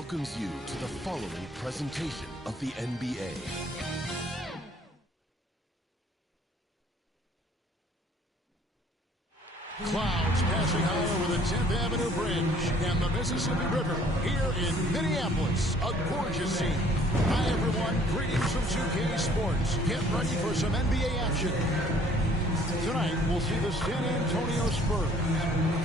welcomes you to the following presentation of the NBA. Clouds passing high over the 10th Avenue Bridge and the Mississippi River here in Minneapolis. A gorgeous scene. Hi, everyone. Greetings from 2K Sports. Get ready for some NBA action. Tonight, we'll see the San Antonio Spurs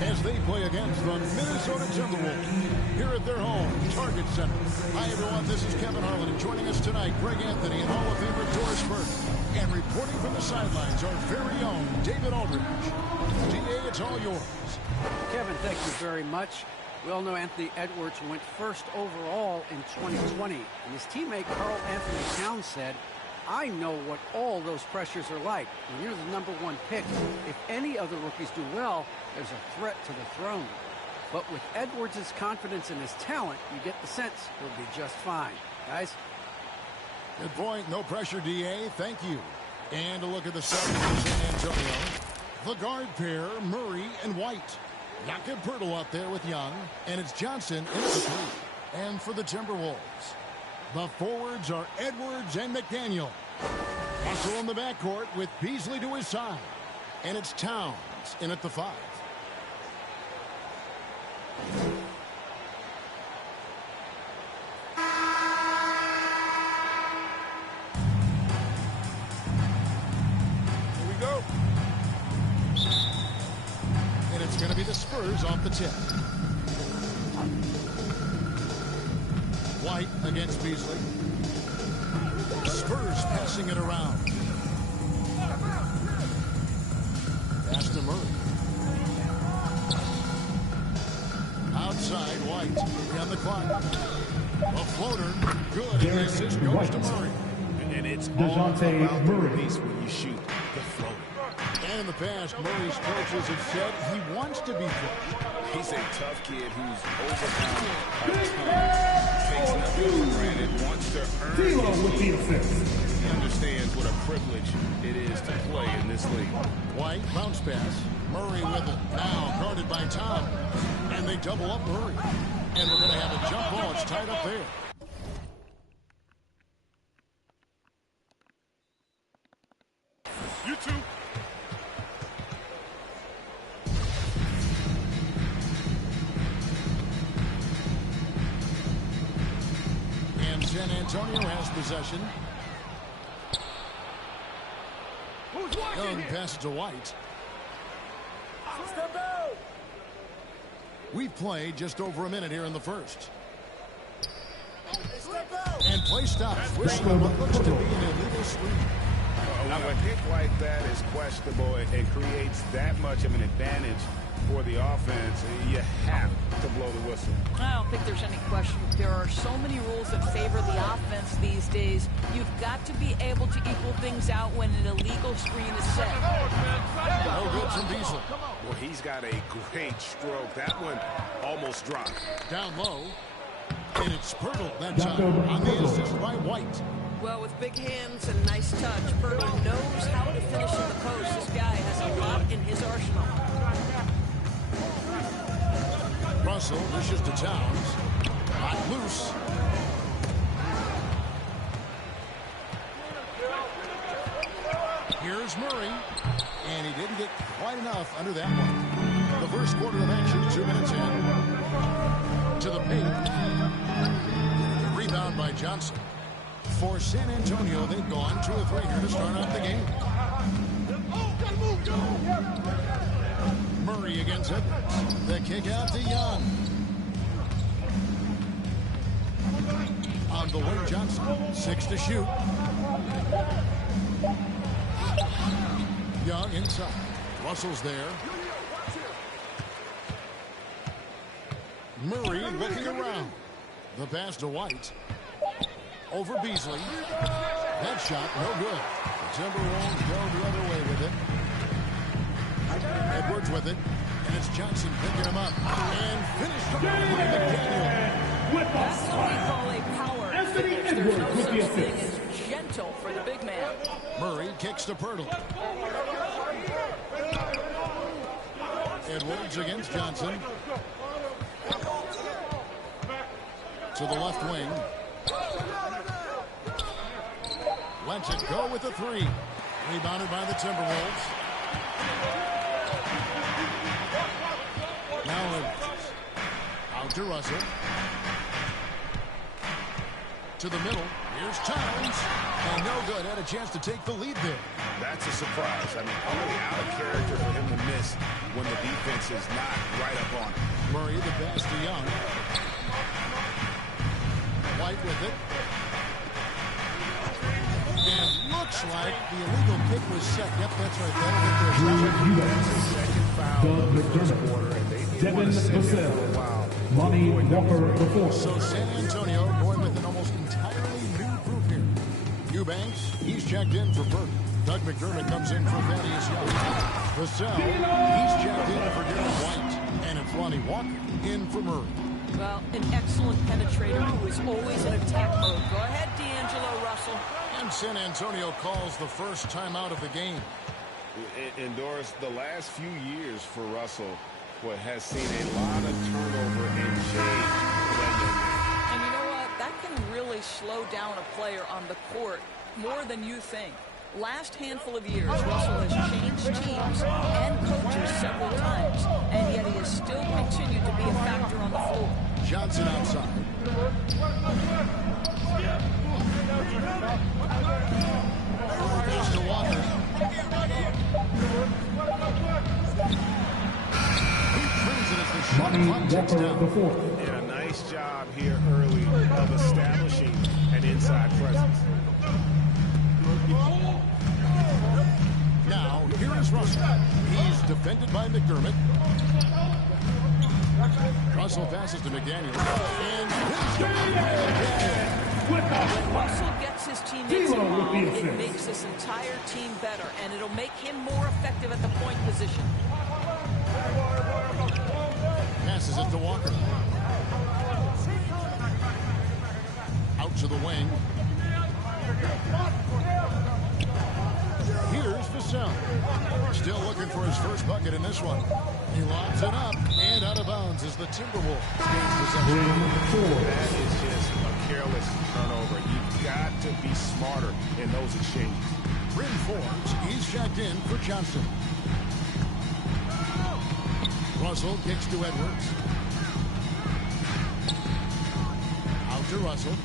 as they play against the Minnesota Timberwolves here at their home, Target Center. Hi, everyone. This is Kevin Harlan, and joining us tonight, Greg Anthony and Hall of Famer Doris Burke. And reporting from the sidelines, our very own David Aldridge. DA, it's all yours. Kevin, thank you very much. We all know Anthony Edwards went first overall in 2020. And his teammate Carl Anthony Towns said, I know what all those pressures are like. When you're the #1 pick, if any other rookies do well, there's a threat to the throne. But with Edwards' confidence in his talent, you get the sense he'll be just fine. Guys? Good point. No pressure, DA. Thank you. And a look at the Celtics of San Antonio. The guard pair, Murray and White. Jakob Poeltl out there with Young. And it's Johnson in at the 3. And for the Timberwolves, the forwards are Edwards and McDaniel. Russell in the backcourt with Beasley to his side. And it's Towns in at the 5. Here we go. And it's going to be the Spurs off the tip. White against Beasley. Spurs passing it around. Pass to Murray. Outside, White. On the clock. A floater. Good. And the assist goes to Murray. And it's all about the release when you shoot the floater. And in the past, Murray's coaches have said he wants to be pushed. He's a tough kid who's overcome a ton. Takes nothing for granted, wants to earn his keep. He understands what a privilege it is to play in this league. White, bounce pass. Murray with it. Now guarded by Tom. And they double up Murray. And we're going to have a jump ball. It's tied up there. You two. San Antonio has possession. Young passes to White. Step out. We've played just over a minute here in the first. Step out. And play stops. Whistling what looks to be an illegal sweep. Now, a hit like that is questionable. It creates that much of an advantage for the offense. You have to blow the whistle. I don't think there's any question. There are so many rules that favor the offense these days. You've got to be able to equal things out when an illegal screen is set. No good from Beasley. Well, he's got a great stroke. That one almost dropped. Down low. And it's Poeltl that time on the assist by White. Well, with big hands and nice touch, Poeltl knows how to finish in the post. This guy has a lot in his arsenal. Russell dishes to Towns. Hot loose. Here's Murray. And he didn't get quite enough under that one. The first quarter of action, 2 minutes in. To the paint. Rebound by Johnson. For San Antonio, they've gone 2 of 3 here to start off the game. Murray against Edwards. The kick out to Young. On the wing, Johnson. 6 to shoot. Young inside. Russell's there. Murray looking around. The pass to White. Over Beasley. That shot, no good. The Timberwolves go the other way with it. Edwards with it. And it's Johnson picking him up. And finished by McDaniel. That's what we call a power finish. There's no such thing as gentle for the big man. Murray kicks to Poeltl. Edwards against Johnson. To the left wing. Lets it go with the three. Rebounded by the Timberwolves. Now out to Russell. To the middle. Here's Towns. And no good. Had a chance to take the lead there. That's a surprise. I mean, only out of character for him to miss when the defense is not right up on him. Murray, the pass to Young. White with it. And looks like the illegal kick was set. Yep, that's right. That's the second foul of the first quarter, and they didn't want to sit there for a while. Lonnie Walker before. So San Antonio going with an almost entirely new group here. Eubanks, he's checked in for Burke. Doug McDermott comes in for Thaddeus Young. Vassell, he's checked in for Darren White. And it's Lonnie Walker in for Murray. Well, an excellent penetrator who is always in attack mode. Go ahead, D'Angelo Russell. And San Antonio calls the first timeout of the game. And Doris, the last few years for Russell has seen a lot of turnover and change. And you know what? That can really slow down a player on the court more than you think. Last handful of years, Russell has changed teams and coaches several times, and yet he has still continued to be a factor on the floor. Johnson outside. Goes to Walker. He brings it as the shot clock ticks down. Did a nice job here early of establishing an inside presence. Now, here is Russell. He's defended by McDermott. Russell passes to McDaniel. And when Russell gets his teammates involved, it makes this entire team better, and it'll make him more effective at the point position. Passes it to Walker. Out to the wing. Here's Vassell. Still looking for his first bucket in this one. He lobs it up and out of bounds as the Timberwolves gain possession. That is just a careless turnover. You've got to be smarter in those exchanges. Bryn Forbes, he's checked in for Johnson. Russell kicks to Edwards. Out to Russell.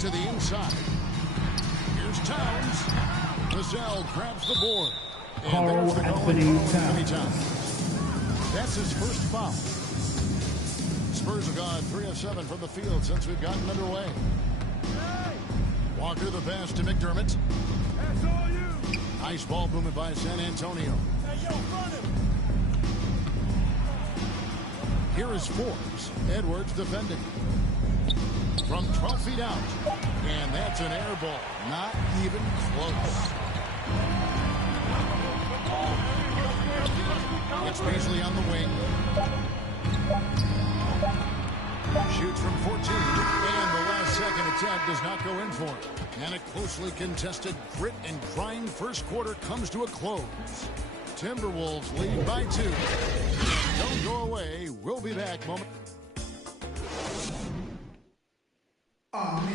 To the inside. Here's Towns. Vassell grabs the board. And Carl Anthony Towns. That's his first foul. Spurs have gone 3 of 7 from the field since we've gotten underway. Walker the pass to McDermott. Nice ball movement by San Antonio. Here is Forbes. Edwards defending. From 12 feet out. And that's an air ball. Not even close. It's Beasley on the wing. Shoots from 14. And the last second attempt does not go in for him. And a closely contested grit and grind first quarter comes to a close. Timberwolves lead by 2. Don't go away. We'll be back moment. And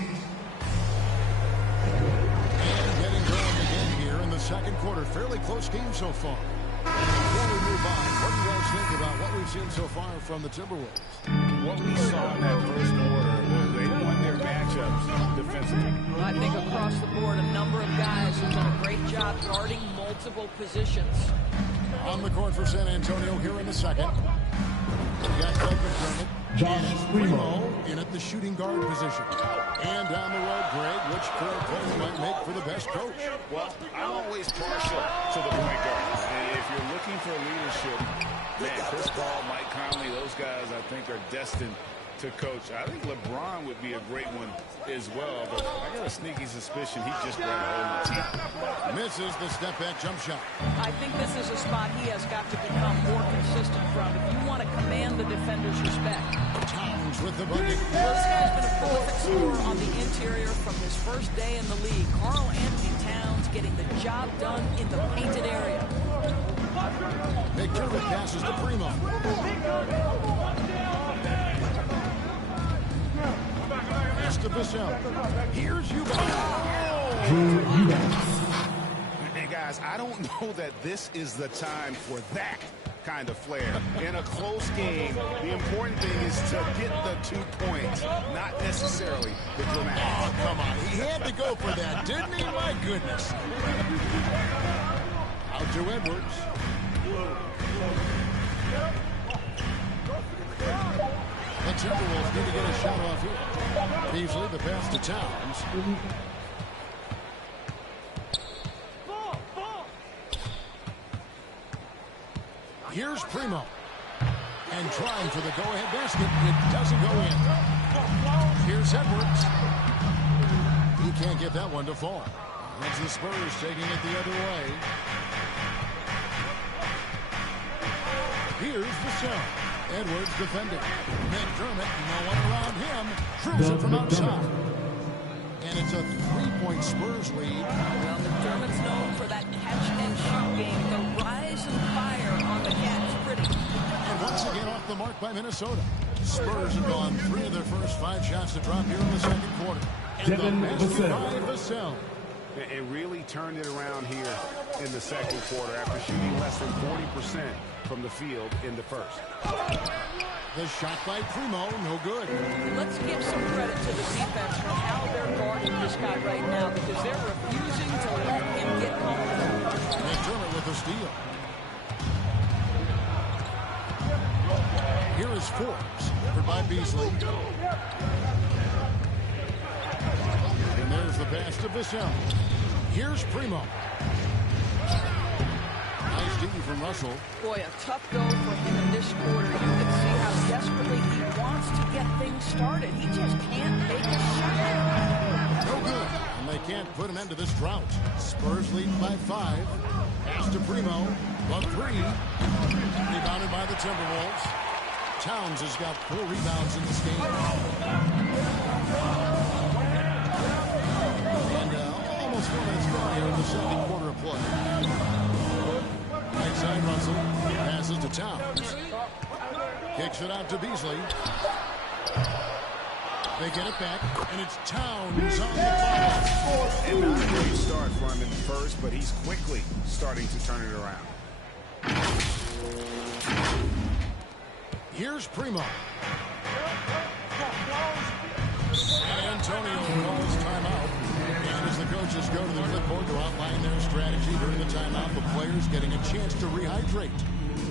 getting going again here in the second quarter. Fairly close game so far. Before we move on, what do you guys think about what we've seen so far from the Timberwolves? What we saw in that first quarter was they won their matchups defensively. I think across the board, a number of guys have done a great job guarding multiple positions. On the court for San Antonio here in the second. We got Doug McDermott. Josh Primo in at the shooting guard position. And down the road, Greg, which current player might make for the best coach? Well, I'm always partial to the point guard. And if you're looking for leadership, man, Chris Paul, Mike Conley, those guys I think are destined to coach. I think LeBron would be a great one as well, but I got a sneaky suspicion he just grabbed a hold of the team. Misses the step back jump shot. I think this is a spot he has got to become more consistent from if you want to command the defender's respect. Towns with the bucket. Well, this guy's been a prolific scorer on the interior from his first day in the league. Karl Anthony Towns getting the job done in the painted area. McDermott passes to Primo. to Vassell. Here's Eubanks. And guys, I don't know that this is the time for that kind of flair. In a close game, the important thing is to get the 2 points, not necessarily the dramatic. Oh, come on. He had to go for that, didn't he? My goodness. Out to Edwards. The Timberwolves need to get a shot off here. Beasley, the pass to Towns. Here's Primo. And trying for the go-ahead basket. It doesn't go in. Here's Edwards. He can't get that one to fall. That's the Spurs taking it the other way. Here's Vassell. Edwards defending. McDermott, no one around him. Throws it from outside. And it's a 3-point Spurs lead. Well, McDermott's known for that catch-and-shoot game. The rise and fire on the catch. Pretty. And once again off the mark by Minnesota. Spurs have gone 3 of their first 5 shots to drop here in the second quarter. And the basket by Vassell. It really turned it around here in the second quarter after shooting less than 40% from the field in the first. The shot by Primo, no good. Let's give some credit to the defense for how they're guarding this guy right now because they're refusing to let him get comfortable. McDermott with the steal. Here is Forbes, covered by Beasley. And there's the pass to Vassell. Here's Primo. Nice D from Russell. Boy, a tough go for him in this quarter. You can see how desperately he wants to get things started. He just can't make a shot. No good. And they can't put an end to this drought. Spurs lead by 5. Pass to Primo. The 3. Rebounded by the Timberwolves. Towns has got 4 rebounds in this game. And almost 4 minutes gone here in the second quarter of play. Right side Russell. Passes to Towns. Kicks it out to Beasley. They get it back, and it's Towns on the foul. And not a great start for him in the first, but he's quickly starting to turn it around. Here's Primo. And Antonio calls timeout. And as the coaches go to the clipboard to outline their strategy during the timeout, the players getting a chance to rehydrate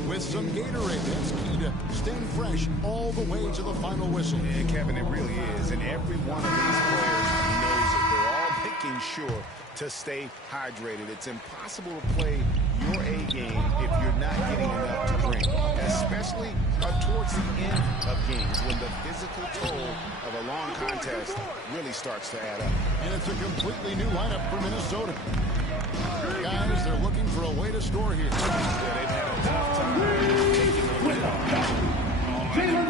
with some Gatorade. That's key to staying fresh all the way to the final whistle. And Kevin, it really is. And every one of these players knows it. They're all making sure to stay hydrated. It's impossible to play your A game if you're not getting enough to drink, especially towards the end of games when the physical toll of a long contest really starts to add up. And it's a completely new lineup for Minnesota. Guys, they're looking for a way to score here. Yeah, they've had a tough time taking the lead.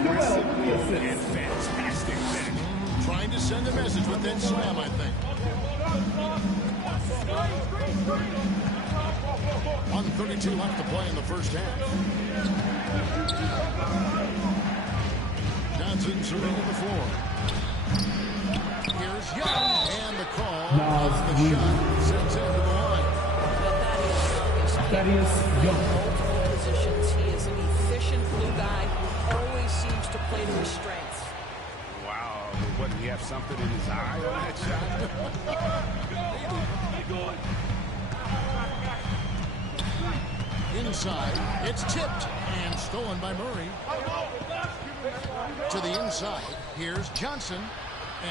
Aggressive and fantastic finish. Trying to send a message with that slam, I think. 1:32 left to play in the first half. Johnson surveying the floor. Here's Young, and the call on the shot sends him to the line. Thaddeus Young. Multiple positions. He is an efficient blue guy who always seems to play to his strengths. Wow, what, did he have something in his eye on that shot? Inside, it's tipped and stolen by Murray. To the inside, here's Johnson,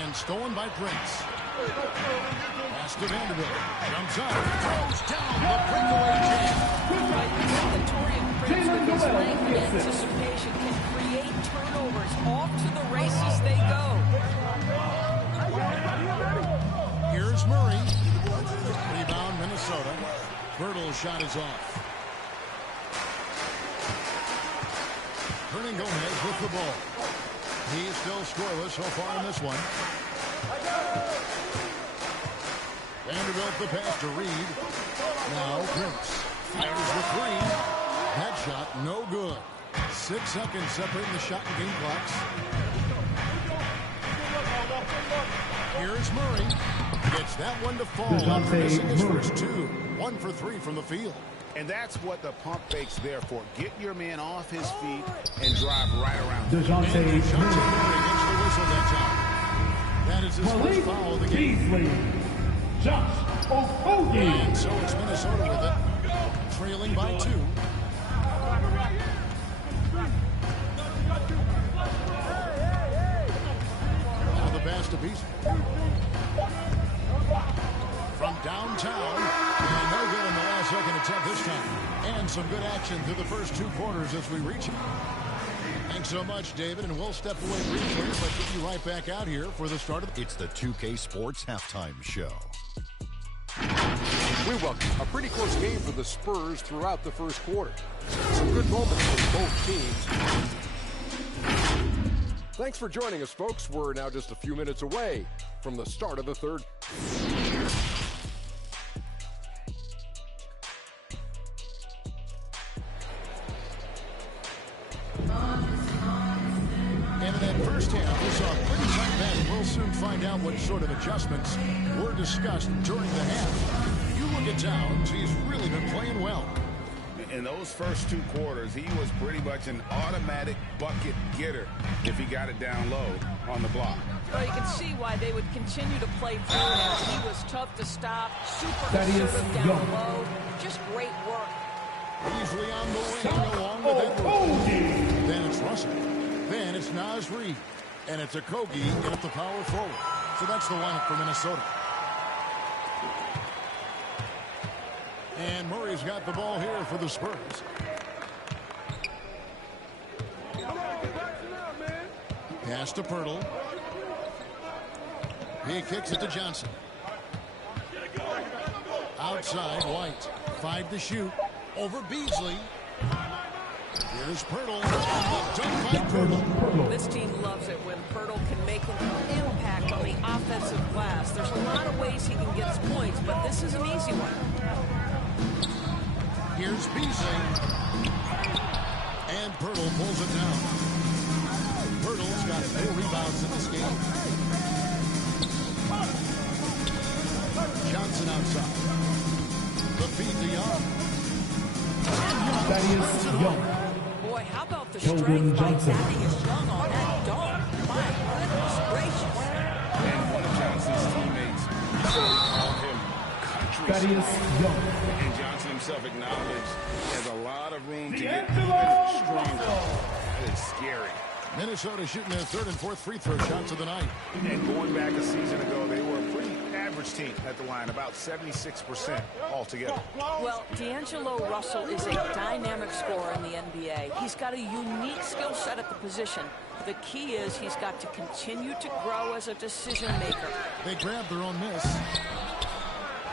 and stolen by Prince. Pass to Vanderbilt, jumps up, throws down the breakaway jam. The Torian Prince with his length and anticipation can create turnovers. Off to the races they go. Here's Murray. Rebound Minnesota. Birtle's shot is off. Hernan Gomez with the ball. He's still scoreless so far in this one. Vanderbilt the pass to Reed. Now Prince fires the 3. That shot no good. 6 seconds separating the shot and game clocks. Here's Murray. Gets that one to fall after missing his first two. 1 for 3 from the field. And that's what the pump fake's there for. Get your man off his feet and drive right around. DeJounte Murray gets Murray. the whistle that time. That is his first foul of the game. Josh Okogie. And so it's Minnesota with it, trailing by 2. Now the pass to Ps5. From downtown, and no good in the last second attempt this time. And some good action through the first 2 quarters as we reach it. Thanks so much, David, and we'll step away briefly, but get you right back out here for the start of It's the 2K Sports Halftime Show. We welcome a pretty close game for the Spurs throughout the first quarter. Some good moments for both teams. Thanks for joining us, folks. We're now just a few minutes away from the start of the third. And in that first half, we saw a pretty tight battle. We'll soon find out what sort of adjustments were discussed during the half. You look at Towns, he's really been playing well. In those first 2 quarters, he was pretty much an automatic bucket getter if he got it down low on the block. Well, you can see why they would continue to play through him. He was tough to stop, super assertive down low. Just great work. Easily on the wing along with Edwards. Then it's Russell. Then it's Naz Reid. And it's Okogie in at the power forward. So that's the lineup for Minnesota. And Murray's got the ball here for the Spurs. Pass to Pirtle. He kicks it to Johnson. Outside, White. 5 to shoot. Over Beasley. Here's Pirtle. Done by Pirtle. This team loves it when Pirtle can make an impact on the offensive glass. There's a lot of ways he can get his points, but this is an easy one. Here's Beasley. And Pirtle pulls it down. Pirtle's got 4 rebounds in this game. Johnson outside. The feed to Young. Thaddeus Young. Boy, how about the Keldon strength by Johnson. Thaddeus Young on that dunk? My goodness gracious. And one of Johnson's teammates called him country Thaddeus strong. Young. And Johnson himself acknowledged he has a lot of room to get even stronger. That is scary. Minnesota shooting their 3rd and 4th free throw shots of the night. And going back a season ago, they were a pretty average team at the line, about 76% altogether. Well, D'Angelo Russell is a dynamic scorer in the NBA. He's got a unique skill set at the position. The key is he's got to continue to grow as a decision maker. They grab their own miss.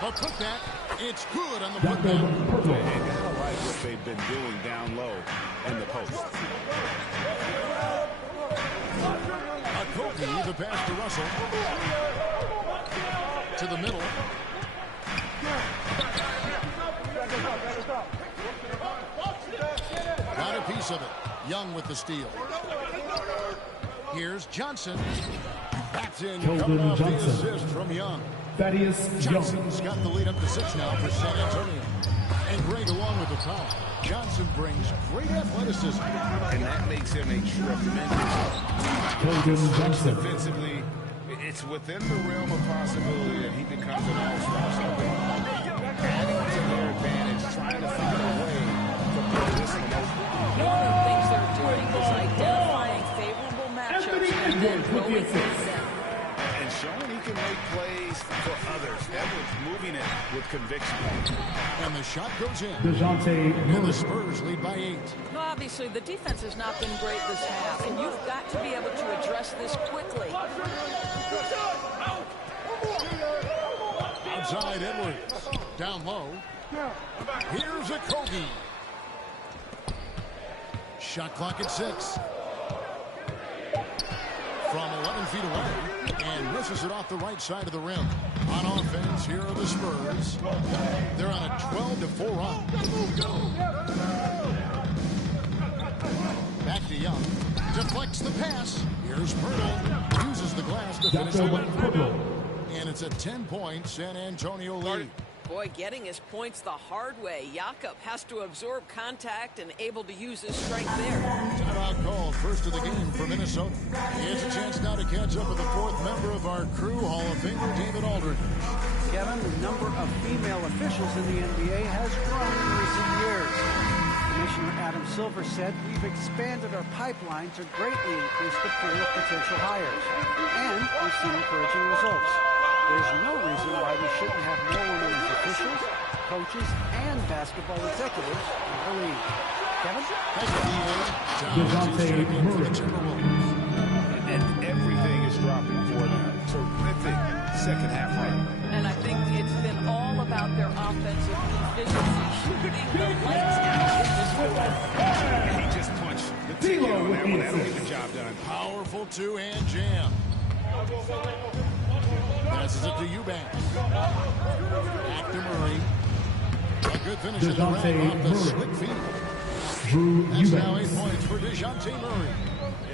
The putback, it's good on the putback. And I like what they've been doing down low in the post. Okogie, the pass to Russell. To the middle. Got a piece of it. Young with the steal. Here's Johnson. That's in. Coming off the assist from Young. Thaddeus Young. Johnson's got the lead up to 6 now for San Antonio. And Greg along with the foul. Johnson brings great athleticism. And that makes him a tremendous Keldon Johnson. defensively. It's within the realm of possibility that he becomes an all-star. Adding to their advantage, trying to find a way to put this in motion. One of the things they're doing is identifying favorable matchups and then going against them. And showing he can make plays for others. Edwards moving it with conviction. And the shot goes in. DeJounte And the Murray. Spurs lead by 8. Well, obviously, the defense has not been great this half, and you've got to be able to address this quickly. Outside Edwards. Down low. Here's Okogie. Shot clock at 6. From 11 feet away. And misses it off the right side of the rim. On offense, here are the Spurs. They're on a 12-4 run. Back to Young. Deflects the pass. Here's Pirtle. Uses the glass to finish the Dr. line. Pirtle. And it's a 10-point San Antonio lead. Boy, getting his points the hard way. Jakob has to absorb contact and able to use his strength there. Timeout called, first of the game for Minnesota. He has a chance now to catch up with the fourth member of our crew, Hall of Famer David Aldridge. Kevin, the number of female officials in the NBA has grown in recent years. Commissioner Adam Silver said, we've expanded our pipeline to greatly increase the pool of potential hires. And we've seen encouraging results. There's no reason why we shouldn't have more women as officials, coaches, and basketball executives in the league. Kevin? Thank you, DA. For the Timberwolves. And everything is dropping for them. Terrific second half run. And I think it's been all about their offensive efficiency, shooting the lights out in this quarter. He just punched the ticket on that one. That'll get the job done. Powerful two-hand jam. Passes it to Eubanks. Back to Murray. A good finish in the round off the slick feet. That's now 8 points for DeJounte Murray.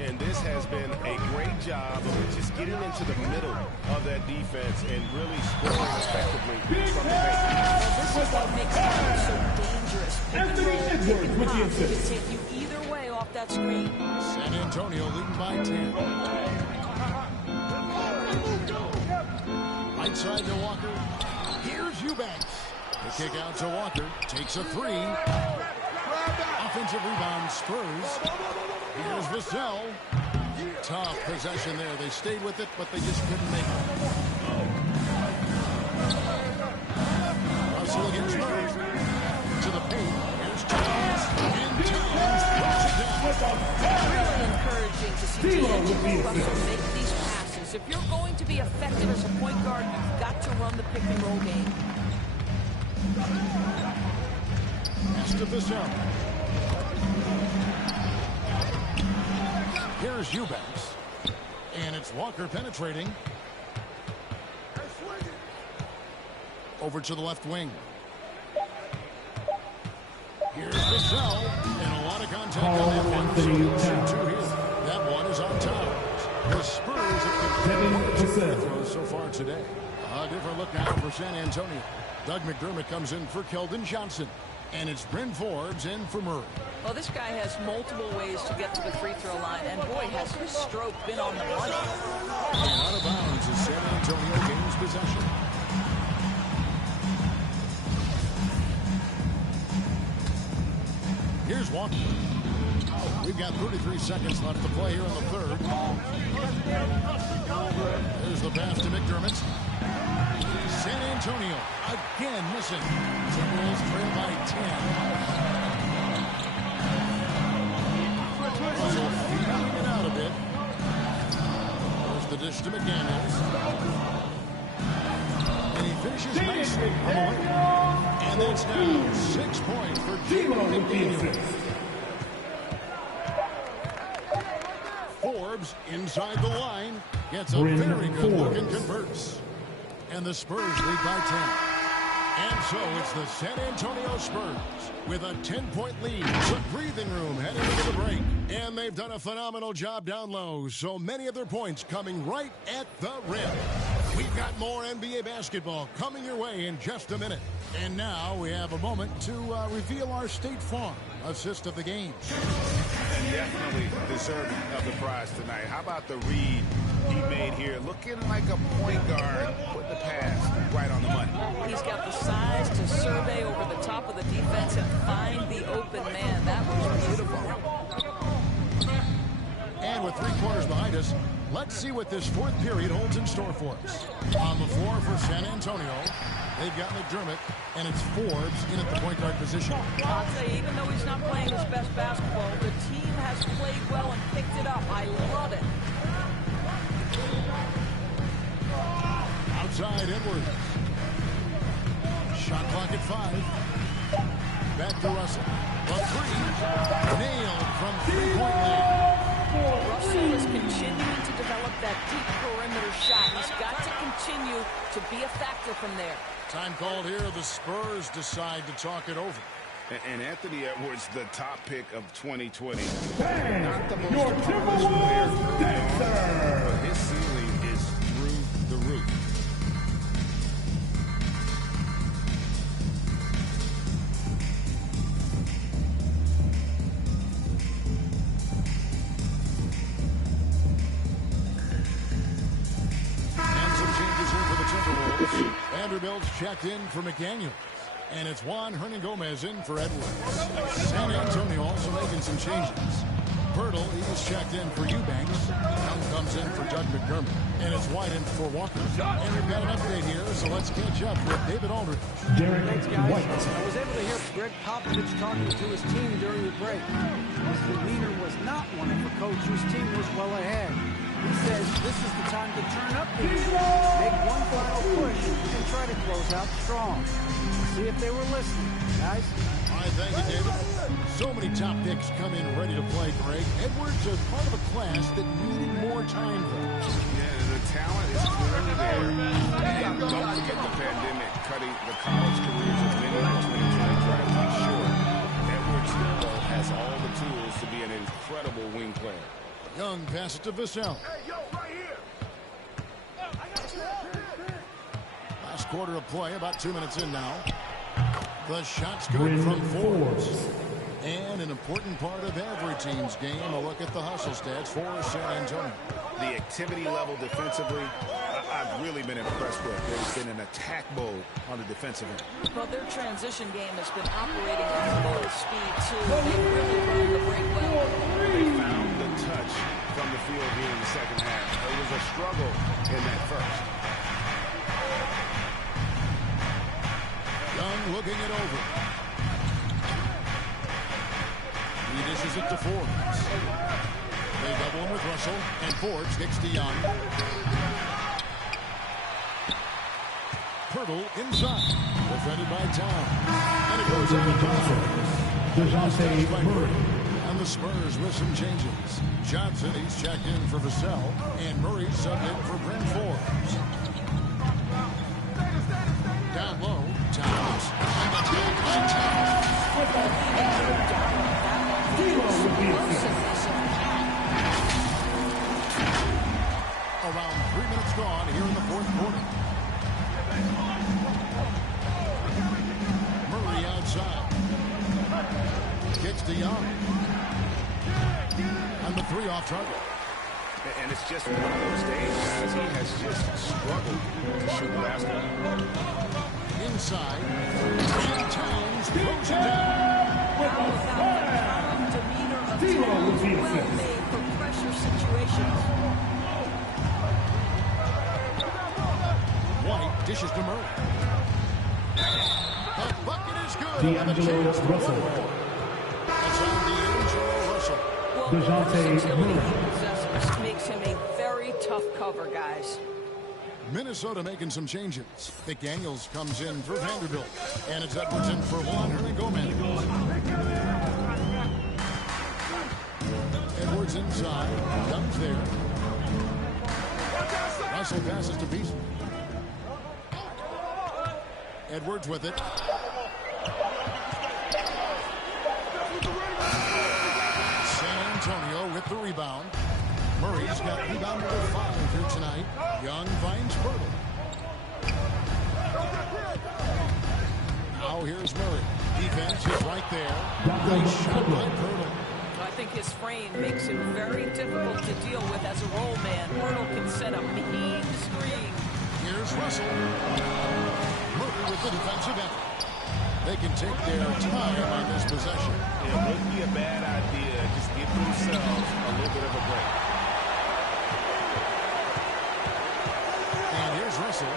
And this has been a great job of just getting into the middle of that defense and really scoring effectively from the paint. This is what makes it so dangerous. Pick and roll, it can take you either way off that screen. San Antonio leading by 10. Right side to Walker. Here's Eubanks. The kick out to Walker. Takes a three. Offensive rebound, Spurs. Here's Vassell. Tough possession there. They stayed with it, but they just couldn't make it. Russell against Murray. To the paint. Here's Towns. And Towns puts it down. Really encouraging to see D'Angelo Russell make these passes. If you're going to be effective as a point guard, you've got to run the pick and roll game. Pass to Vassell. Here's Eubanks. And it's Walker penetrating. Over to the left wing. Here's Vassell. And a lot of contact on that one. So two here. That one is on Towns. The Spurs have throws so far today. A different look now for San Antonio. Doug McDermott comes in for Keldon Johnson. And it's Bryn Forbes in for Murray. Well, this guy has multiple ways to get to the free throw line, and boy, has his stroke been on the money. And out of bounds as San Antonio gains possession. Here's Walker. We've got 33 seconds left to play here in the third. There's the pass to McDermott. San Antonio again missing. Timberwolves trail by 10. Russell feeling it out a bit. There's the dish to McDaniels. And he finishes nicely on the way. And that's now 6 points for McDaniels. Forbes inside the line. Gets a very good look and converts. And the Spurs lead by 10. And so it's the San Antonio Spurs with a 10-point lead. Some breathing room heading into the break. And they've done a phenomenal job down low. So many of their points coming right at the rim. We've got more NBA basketball coming your way in just a minute. And now we have a moment to reveal our State Farm assist of the game. And definitely deserving of the prize tonight. How about the read he made here? Looking like a point guard. Put the pass right on the money. He's got the size to survey over the top of the defense and find the open man. That was beautiful. And with 3 quarters behind us, let's see what this fourth period holds in store for us. On the floor for San Antonio, they've got McDermott, and it's Forbes in at the point guard position. I'll tell you, even though he's not playing his best basketball, the team has played well and picked it up. I love it. Outside Edwards. Shot clock at 5. Back to Russell. A 3. Nailed from 3-point land. Russell is continuing to develop that deep perimeter shot. He's got to continue to be a factor from there. Time called here. The Spurs decide to talk it over. And Anthony Edwards, the top pick of 2020. Not the most accomplished player early on, but his ceiling is through the roof. Vanderbilt's checked in for McDaniel. And it's Juan Hernangomez in for Edwards. San Antonio also making some changes. Pirtle, he's checked in for Eubanks. Young comes in for Doug McDermott. And it's White in for Walker. And we've got an update here, so let's catch up with David Aldridge. Thanks, guys. I was able to hear Greg Popovich talking to his team during the break. His demeanor was not one of a coach whose team was well ahead. He says this is the time to turn up the heat, make one final push, and try to close out strong. See if they were listening, guys. All right, thank you, David. So many top picks come in ready to play, Greg. Edwards is part of a class that needed more time, though. Yeah, the talent is clearly there. And don't forget the pandemic cutting the college careers of many of the 2020 draftees short. Edwards, though, has all the tools to be an incredible wing player. Young passes to Vassell. Hey, yo, right here. Last quarter of play, about 2 minutes in now. The shot's good from Forbes. And an important part of every team's game, a look at the hustle stats for San Antonio. The activity level defensively, I've really been impressed with. There's been an attack mode on the defensive end. Well, their transition game has been operating at full speed, too. They really learned the break well. They found the touch from the field here in the second half. It was a struggle in that first. Young looking it over. He dishes it to Forbes. They double him with Russell, and Forbes kicks to Young. Pirtle inside, defended by Town. And it goes out of bounds. And the Spurs with some changes. Johnson, he's checked in for Vassell, and Murray subbed in for Brent Forbes. Down low, Towns. And the take by Towns. Around 3 minutes gone here in the fourth quarter. Murray outside. Kicks to Young. And the three off target. And it's just one of those days, guys. He has just struggled to shoot the basketball. Inside. And Towns throws it down. Demeanor of Towns well made for pressure situations. White dishes to Murray. The bucket is good. D'Angelo Russell. That's on D'Angelo Russell. Well, the versatility he possesses makes him a very tough cover, guys. Minnesota making some changes. McDaniels comes in for Vanderbilt. And it's Edwards in for Juan Hernangomez. Edwards inside. Young's there. Russell passes to Ps5. Edwards with it. San Antonio with the rebound. Murray's got rebound number 5 here tonight. Young finds Pirtle. Now here's Murray. Defense is right there. Nice shot by Pirtle. I think his frame makes him very difficult to deal with as a roll man. Pirtle can set a mean screen. Here's Russell. Murray with the defensive effort. They can take their time on this possession. It wouldn't be a bad idea. Just give themselves a little bit of a break. And here's Russell.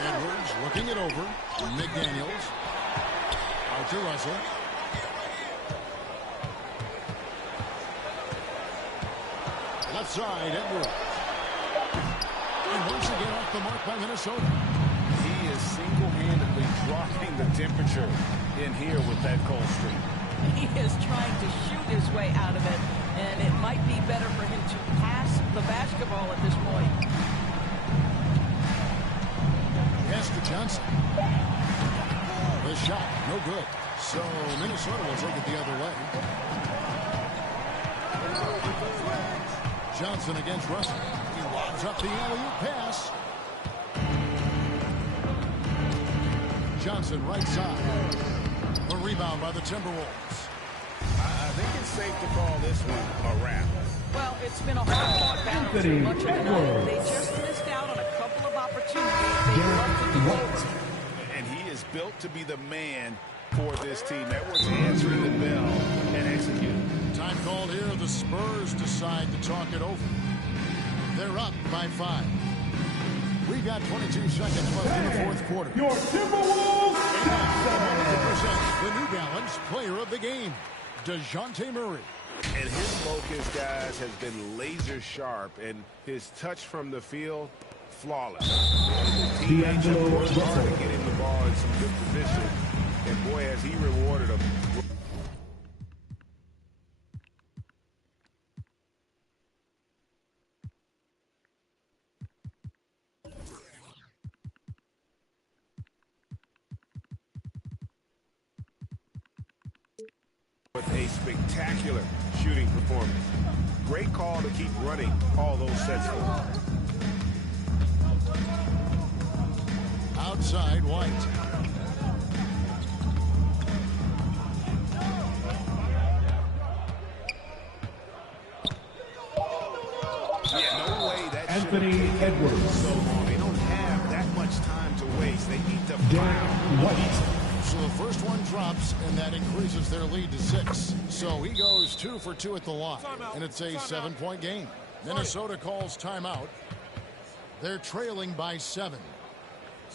Edwards looking it over. McDaniels. Out to Russell. Left side, Edwards. And once again off the mark by Minnesota. He is single-handedly dropping the temperature in here with that cold streak. He is trying to shoot his way out of it, and it might be better for him to pass the basketball at this point. Pass to Johnson. The shot, no good. So Minnesota will take it the other way. Johnson against Russell. He lobs up the alley-oop pass. Johnson right side. A rebound by the Timberwolves. I think it's safe to call this one a wrap. Well, it's been a hard-fought battle Mavericks much of the night. They just missed out on a couple of opportunities they'd love to do over. And he is built to be the man for this team. Edwards answering the bell and executing. Time called here. The Spurs decide to talk it over. They're up by 5. We've got 22 seconds left in the fourth quarter. Your Timberwolves present the New Balance Player of the Game, DeJounte Murray. And his focus, guys, has been laser sharp, and his touch from the field, flawless. His teammates have worked hard to get him the ball in some good position, and boy, has he rewarded them. With a spectacular shooting performance. Great call to keep running all those sets forward. Outside White. Yeah, no way that Anthony Edwards. So long. They don't have that much time to waste. They need to White. So the first one drops, and that increases their lead to 6. So he goes 2 for 2 at the line, and it's a 7-point game. Minnesota calls timeout. They're trailing by 7.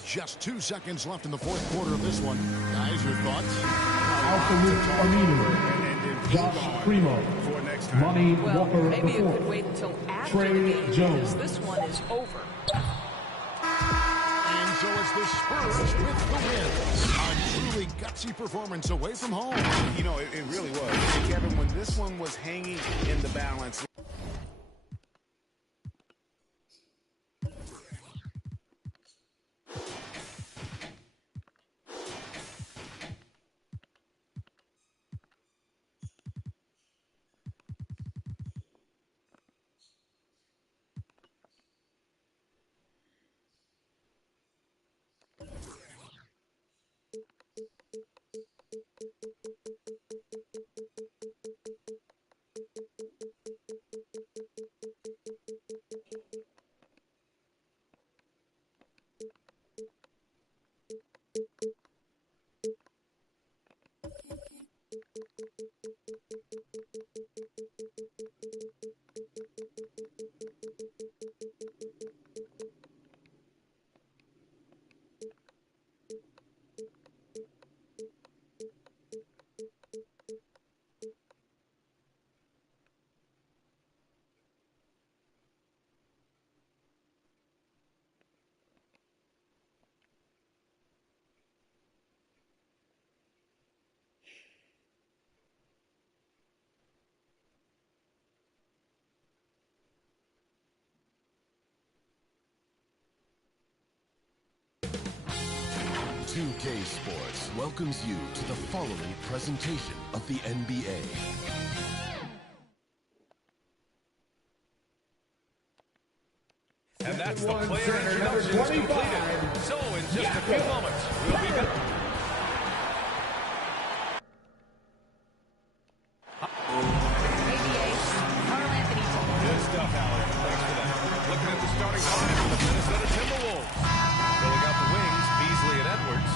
Just 2 seconds left in the fourth quarter of this one. Guys, your thoughts? Aminu, Josh Primo, Monty Walker Maybe you IV, could wait until after Trey the game Jones. because this one is over. And so it's the Spurs with the win. A truly gutsy performance away from home. You know, it really was. And Kevin, when this one was hanging in the balance. OK Sports welcomes you to the following presentation of the NBA. And that's the player introductions completed. So in just a few moments, we'll be back. Good stuff, Alan. Thanks for that. Looking at the starting lineup for the Minnesota Timberwolves. Filling out the wings, Beasley and Edwards.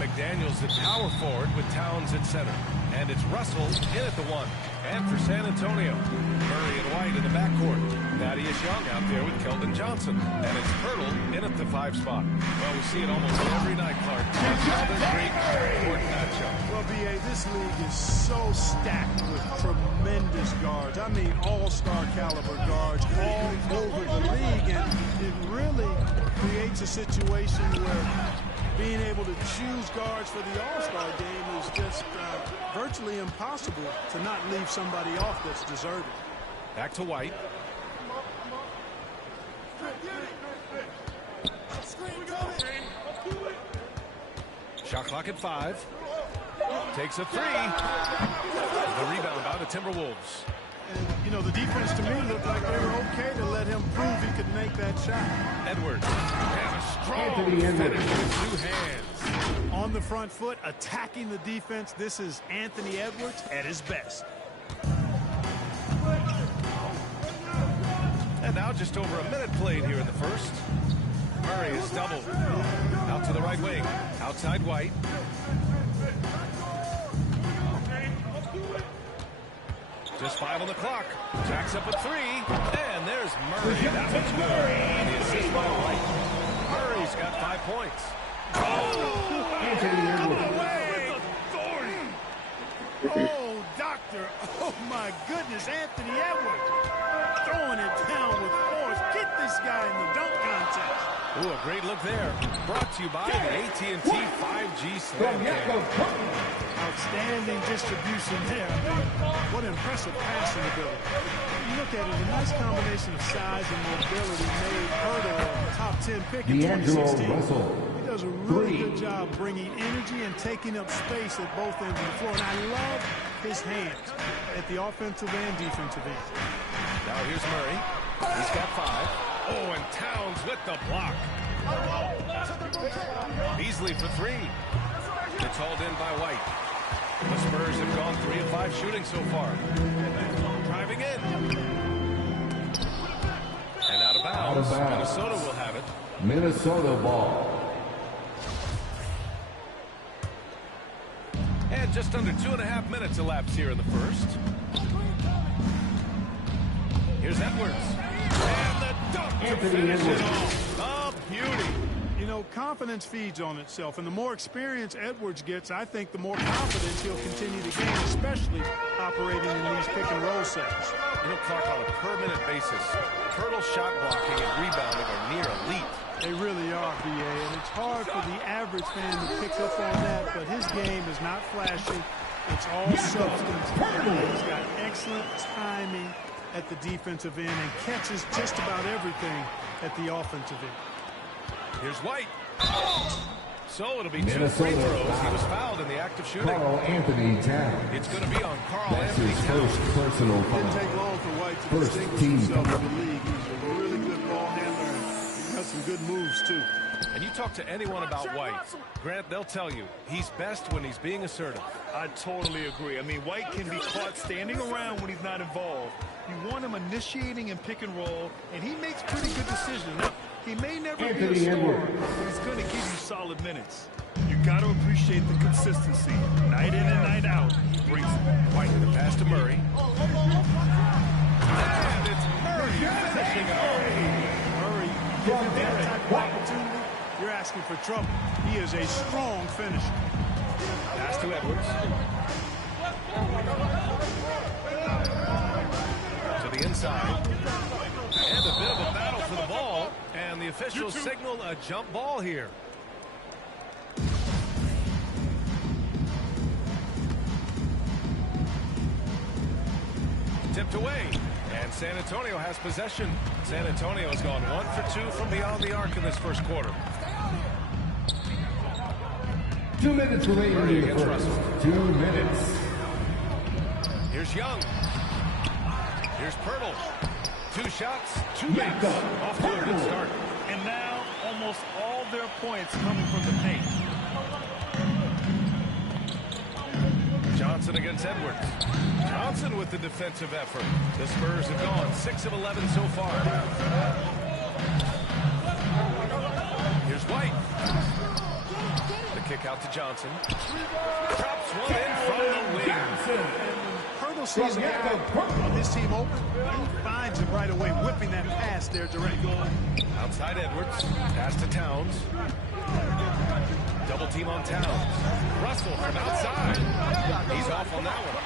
McDaniels at power forward with Towns at center. And it's Russell in at the 1. And for San Antonio, Murray and White in the backcourt. Thaddeus Young out there with Keldon Johnson. And it's Hurdle in at the 5 spot. Well, we see it almost every night, Clark. Another great court matchup. Well, B.A., this league is so stacked with tremendous guards. I mean, all-star caliber guards all over the league. And it really creates a situation where being able to choose guards for the All-Star game is just virtually impossible to not leave somebody off that's deserving. Back to White. Shot clock at 5. Takes a 3. The rebound by the Timberwolves. And, you know, the defense to me looked like they were okay to let him prove he could make that shot. Edwards. And a strong finish with 2 hands. On the front foot, attacking the defense. This is Anthony Edwards at his best. And now just over a minute played here in the first. Murray is doubled. Out to the right wing. Outside White. Just 5 on the clock. Jacks up a 3. And there's Murray. That one's good. And the assist by White. Murray's got 5 points. Oh, doctor. Oh, my goodness. Anthony Edwards throwing it down with force. Get this guy in the dunk contest. Ooh, a great look there. Brought to you by the AT&T 5G Slam Cam. Outstanding distribution there. What impressive passing ability. You look at it, a nice combination of size and mobility made Hurdle a top 10 pick in 2016. He does a really good job bringing energy and taking up space at both ends of the floor. And I love his hands at the offensive and defensive end. Now here's Murray. He's got 5. Oh, and Towns with the block. Beasley for 3. It's hauled in by White. The Spurs have gone 3 of 5 shooting so far. Driving in. And out of bounds. Minnesota will have it. Minnesota ball. And just under 2.5 minutes elapsed here in the first. Here's Edwards. And the dunk to finish it off. A beauty. You know, confidence feeds on itself, and the more experience Edwards gets, I think the more confidence he'll continue to gain, especially operating in these pick-and-roll sets. You know, Clark, on a per-minute basis, Turtle's shot blocking and rebounding are near elite. They really are, BA, and it's hard for the average fan to pick up on that, but his game is not flashy. It's all substance. He's got excellent timing at the defensive end and catches just about everything at the offensive end. Here's White. So it'll be 2 free throws. He was fouled in the act of shooting. Carl Anthony Towns. It's going to be on Carl That's Anthony his Towns. first personal foul. Didn't take long for White to First distinguish team himself foul. in the league. He's a really good ball handler, and he's got some good moves, too. And you talk to anyone about White, Grant, they'll tell you he's best when he's being assertive. I totally agree. I mean, White can be caught standing around when he's not involved. You want him initiating and pick and roll, and he makes pretty good decisions. Now, he may never be a star, but he's going to give you solid minutes. You got to appreciate the consistency. Night in and night out, he brings it. White, the pass to Murray. And it's Murray finishing it off. Murray, give him that type of opportunity, you're asking for trouble. He is a strong finisher. Pass to Edwards. To the inside. And a bit of a battle for the ball. And the officials signal a jump ball here. Tipped away. And San Antonio has possession. San Antonio has gone 1 for 2 from beyond the arc in this first quarter. 2 minutes remaining in the first. 2 minutes. Here's Young. Here's Pirtle. 2 shots, 2 makes. Off to a good start. And now almost all their points coming from the paint. Johnson against Edwards. Johnson with the defensive effort. The Spurs have gone 6 of 11 so far. Here's White. The kick out to Johnson. Drops one in from the wing. Pirtle sees a guy on his team open. He finds him right away, whipping that pass there directly. Outside Edwards. Pass to Towns. Double team on Towns. Russell from outside. He's off on that one.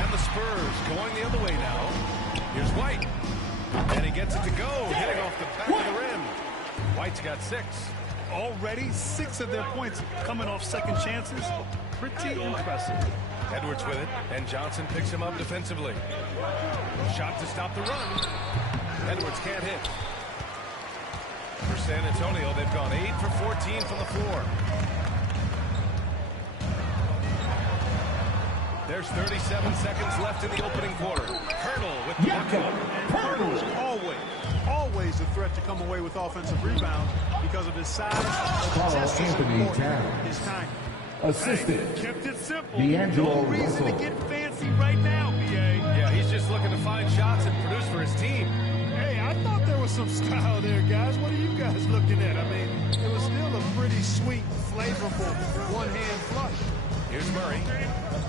And the Spurs going the other way now. Here's White. And he gets it to go, hitting off the back of the rim. White's got 6. Already 6 of their points coming off second chances. Pretty impressive. Edwards with it, and Johnson picks him up defensively. Shot to stop the run. Edwards can't hit. For San Antonio, they've gone 8 for 14 from the floor. There's 37 seconds left in the opening quarter. Hurdle with the bucket. And Hurdle is always a threat to come away with offensive rebound because of his size. Carl Anthony Towns. His time. Assistant. Kept it simple. D'Angelo No reason Russell. to get fancy right now, BA. Yeah, he's just looking to find shots and produce for his team. Hey, I thought there some style there, guys. What are you guys looking at? I mean, it was still a pretty sweet, flavorful one-hand flush. Here's Murray.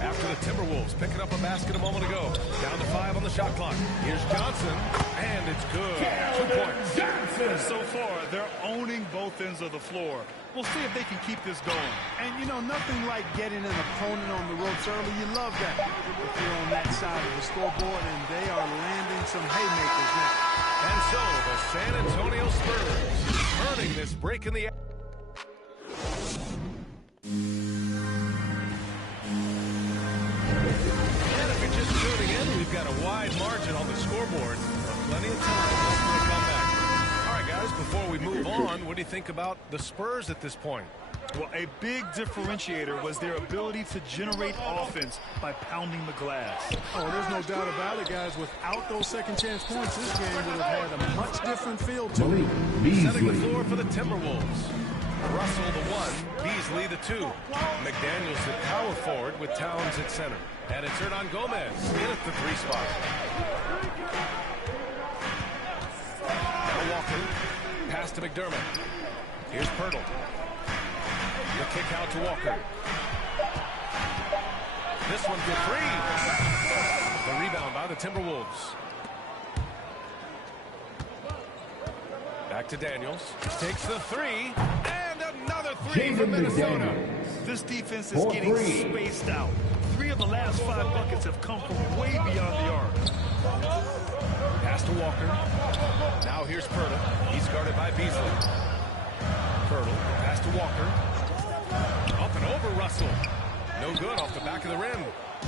After the Timberwolves picking up a basket a moment ago. Down to 5 on the shot clock. Here's Johnson, and it's good. 2 points. Johnson. So far, they're owning both ends of the floor. We'll see if they can keep this going. And, you know, nothing like getting an opponent on the ropes early. You love that if you're on that side of the scoreboard, and they are landing some haymakers now. And so, the San Antonio Spurs earning this break in the air. We've got a wide margin on the scoreboard, but plenty of time left for a comeback. All right, guys, before we move on, what do you think about the Spurs at this point? Well, a big differentiator was their ability to generate offense by pounding the glass. Oh, there's no doubt about it, guys. Without those second chance points, this game would have had a much different feel to it. Setting the floor for the Timberwolves. Russell the 1, Beasley the 2. McDaniels the power forward with Towns at center. And it's Hernan Gomez in at the 3 spot. Now Walker. Pass to McDermott. Here's Pirtle. The kick out to Walker. This one for 3. The rebound by the Timberwolves. Back to Daniels. Takes the 3. And another 3 from Minnesota. This defense is getting spaced out. 3 of the last 5 buckets have come from way beyond the arc. Pass to Walker. Now here's Pirtle. He's guarded by Beasley. Pirtle. Pass to Walker. Up and over Russell. No good off the back of the rim.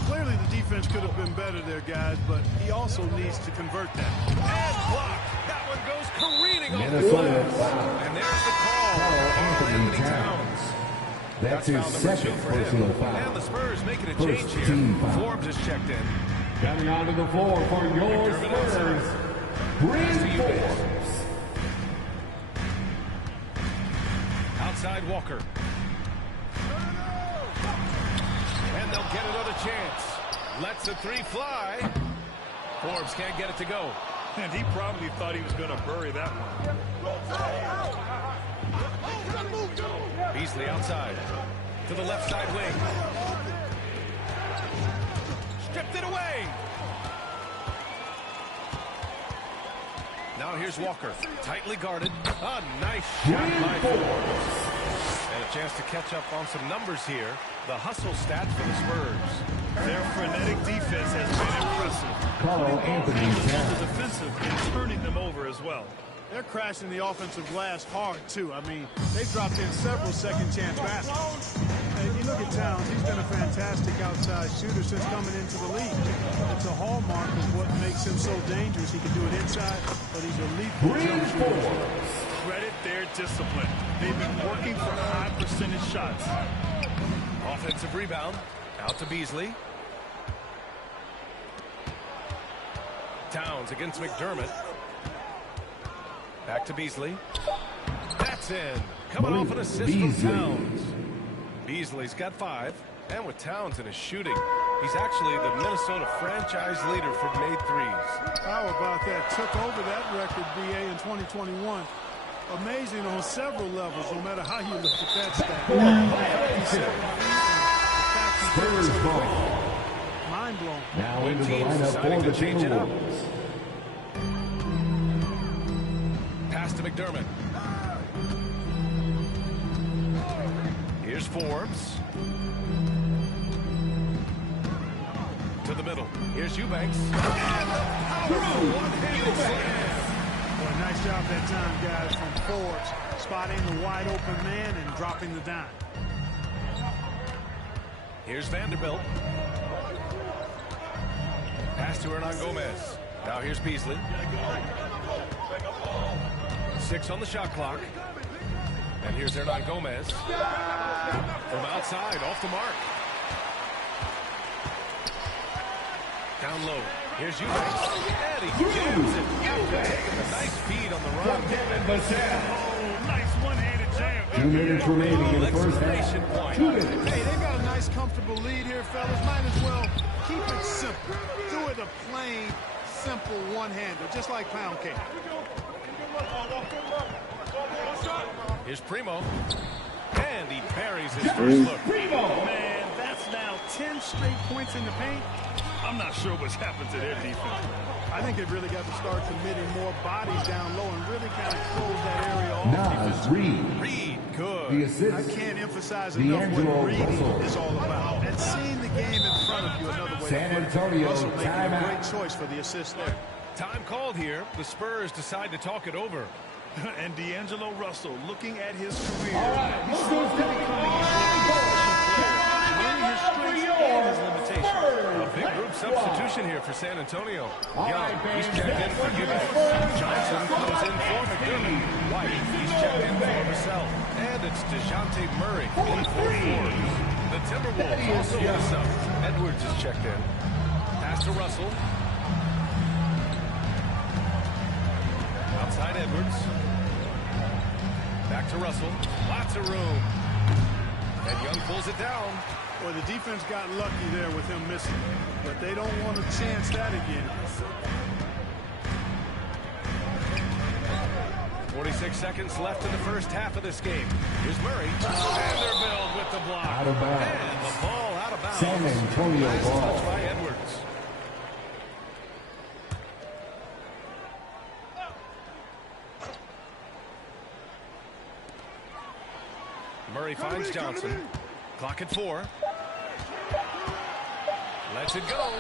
Clearly the defense could have been better there, guys, but he also needs to convert that. And blocked. That one goes careening off the glass. And there's the call. Anthony Towns. That's his second personal foul. And the Spurs making a change here. Forbes has checked in. Coming onto the floor for your Spurs, Bryn Forbes. Outside Walker. And they'll get another chance. Lets the 3 fly. Forbes can't get it to go. And he probably thought he was going to bury that one. Beasley outside. To the left side wing. Stripped it away. Now here's Walker. Tightly guarded. A nice shot by Forbes. And a chance to catch up on some numbers here. The hustle stats for the Spurs. Their frenetic defense has been impressive. Carl Anthony Towns. The defensive and turning them over as well. They're crashing the offensive glass hard, too. I mean, they've dropped in several second-chance baskets. And you look at Towns, he's been a fantastic outside shooter since coming into the league. It's a hallmark of what makes him so dangerous. He can do it inside, but he's a lethal shooter. Credit their discipline. They've been working for high percentage shots. Offensive rebound. Out to Beasley. Towns against McDermott. Back to Beasley. That's in. Coming off an assist from Towns. Beasley's got 5. And with Towns in his shooting, he's actually the Minnesota franchise leader for made threes. How about that? Took over that record, BA, in 2021. Amazing on several levels, no matter how you look at that stat. Spurs ball. Mind blown. Now into the lineup for the Timberwolves. Pass to McDermott. Here's Forbes. To the middle. Here's Eubanks. Well, nice job that time, guys, from Forbes. Spotting the wide open man and dropping the dime. Here's Vanderbilt. Pass to Hernan Gomez. Now here's Beasley. 6 on the shot clock. And here's Hernan Gomez. From outside, off the mark. Down low. Here's Eubanks. And he jams it. A nice feed on the run. Oh, nice one-handed jam. 2 minutes remaining in the first half. 2 minutes. Hey, they've got a nice, comfortable lead here, fellas. Might as well keep it simple. Do it a plain, simple one-hander, just like pound cake. Here's Primo. And he buries his first look. Man, that's now 10 straight points in the paint. I'm not sure what's happened to their defense. I think they've really got to start committing more bodies down low and really kind of close that area off. Reed, good. The assist. I can't emphasize enough what reading is all about. And seeing the game in front of you another way. San Antonio, Russell making a timeout. great choice for the assist there. Time called here. The Spurs decide to talk it over. And D'Angelo Russell, looking at his career, All right, he's let's still becoming his strengths and his limitations. A big group substitution here for San Antonio. Young, he's checked in for Gibbons. Johnson comes in for McDermott. White, he's checked in for Vassell. And it's DeJounte Murray in for Forbes. The Timberwolves also with a sub. Edwards is checked in. Pass to Russell. Outside Edwards. Back to Russell. Lots of room. And Young pulls it down. Boy, the defense got lucky there with him missing. But they don't want to chance that again. 46 seconds left in the first half of this game. Here's Murray. Vanderbilt with the block. Out of bounds. And the ball out of bounds. San Antonio ball. Touched by Edwards. Murray finds Johnson. Clock at 4. Lets it go.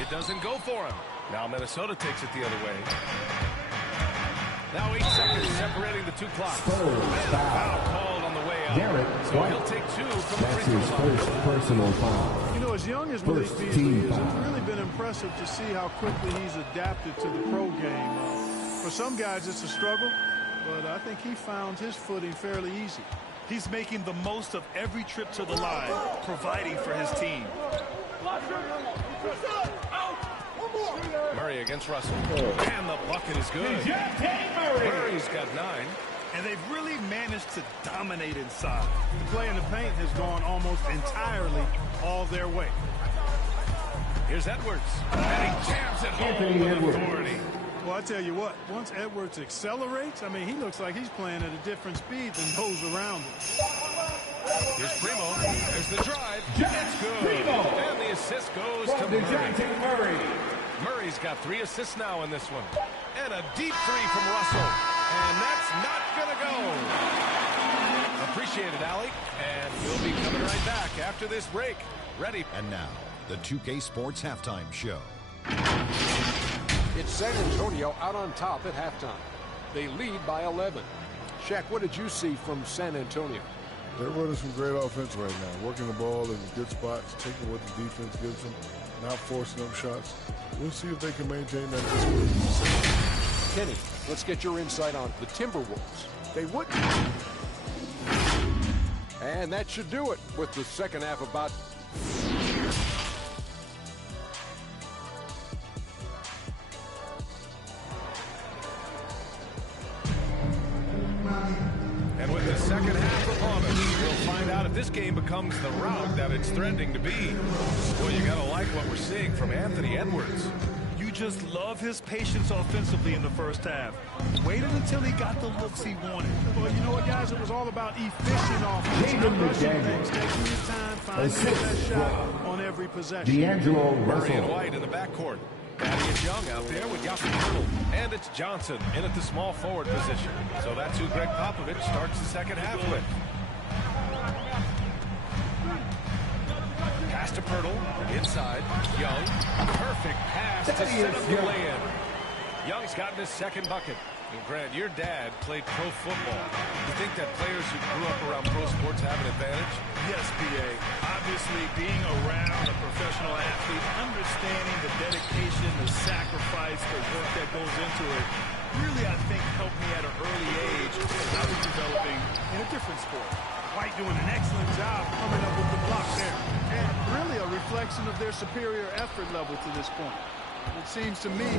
It doesn't go for him. Now Minnesota takes it the other way. Now 8 seconds separating the two clocks. Foul called on the way out. So he'll take 2 from the free throw line. That's his first personal foul. You know, as young as Malik Beasley is, it's really been impressive to see how quickly he's adapted to the pro game. For some guys, it's a struggle, but I think he found his footing fairly easy. He's making the most of every trip to the line, providing for his team. Murray against Russell. And the bucket is good. Murray's got 9. And they've really managed to dominate inside. The play in the paint has gone almost entirely all their way. Here's Edwards. And he jams it home with authority. Well, I tell you what, once Edwards accelerates, I mean, he looks like he's playing at a different speed than those around him. Here's Primo. There's the drive. It's good. And the assist goes to Murray. Murray's got 3 assists now in this one. And a deep 3 from Russell. And that's not going to go. Appreciate it, Allie. And we'll be coming right back after this break. Ready. And now, the 2K Sports Halftime Show. It's San Antonio out on top at halftime. They lead by 11. Shaq, what did you see from San Antonio? They're running some great offense right now, working the ball in good spots, taking what the defense gives them, not forcing up shots. We'll see if they can maintain that discipline. Kenny, let's get your insight on the Timberwolves. They wouldn't. And that should do it with the second half about. And with the second half upon us, we'll find out if this game becomes the rout that it's threatening to be. Well, you gotta like what we're seeing from Anthony Edwards. You just love his patience offensively in the first half. Waited until he got the looks he wanted. Well, you know what, guys? It was all about efficient offense. Not rushing things, taking his time, finding the best shot on every possession. D'Angelo Murray and Russell. White in the backcourt. Thaddeus Young out there with Jakob Poeltl. And it's Johnson in at the small forward position. So that's who Greg Popovich starts the second half with. Pass to Poeltl. Inside. Young. Perfect pass to set up the lay-in. Young's gotten his second bucket. And Grant, your dad played pro football. Do you think that players who grew up around pro sports have an advantage? Yes, P.A. Obviously, being around a professional athlete, understanding the dedication, the sacrifice, the work that goes into it, really, I think, helped me at an early age as I was developing in a different sport. White doing an excellent job coming up with the block there. And really a reflection of their superior effort level to this point. It seems to me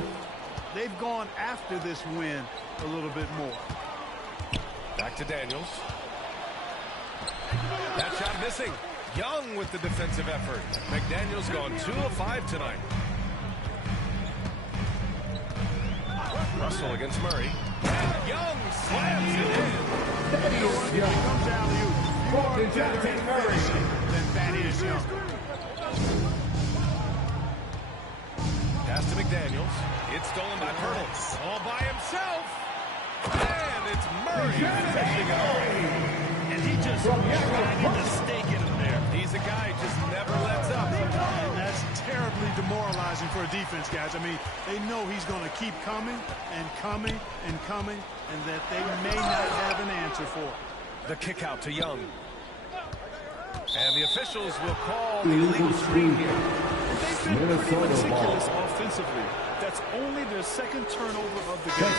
they've gone after this win a little bit more. Back to Daniels. That shot missing. Young with the defensive effort. McDaniel's gone 2 of 5 tonight. Russell Russell against Murray. And Young slams it in. Comes alley-oop. You are better at finishing than Thaddeus Young. Pass to McDaniels. It's stolen by Pirtle. All by himself. And it's Murray finishing it off. And he just grinding the stake in him there. He's a guy who just never lets up. And that's terribly demoralizing for a defense, guys. I mean, they know he's going to keep coming and coming and coming, and that they may not have an answer for it. The kick out to Young. And the officials will call the illegal screen here. They've been pretty meticulous offensively. That's only their second turnover of the game.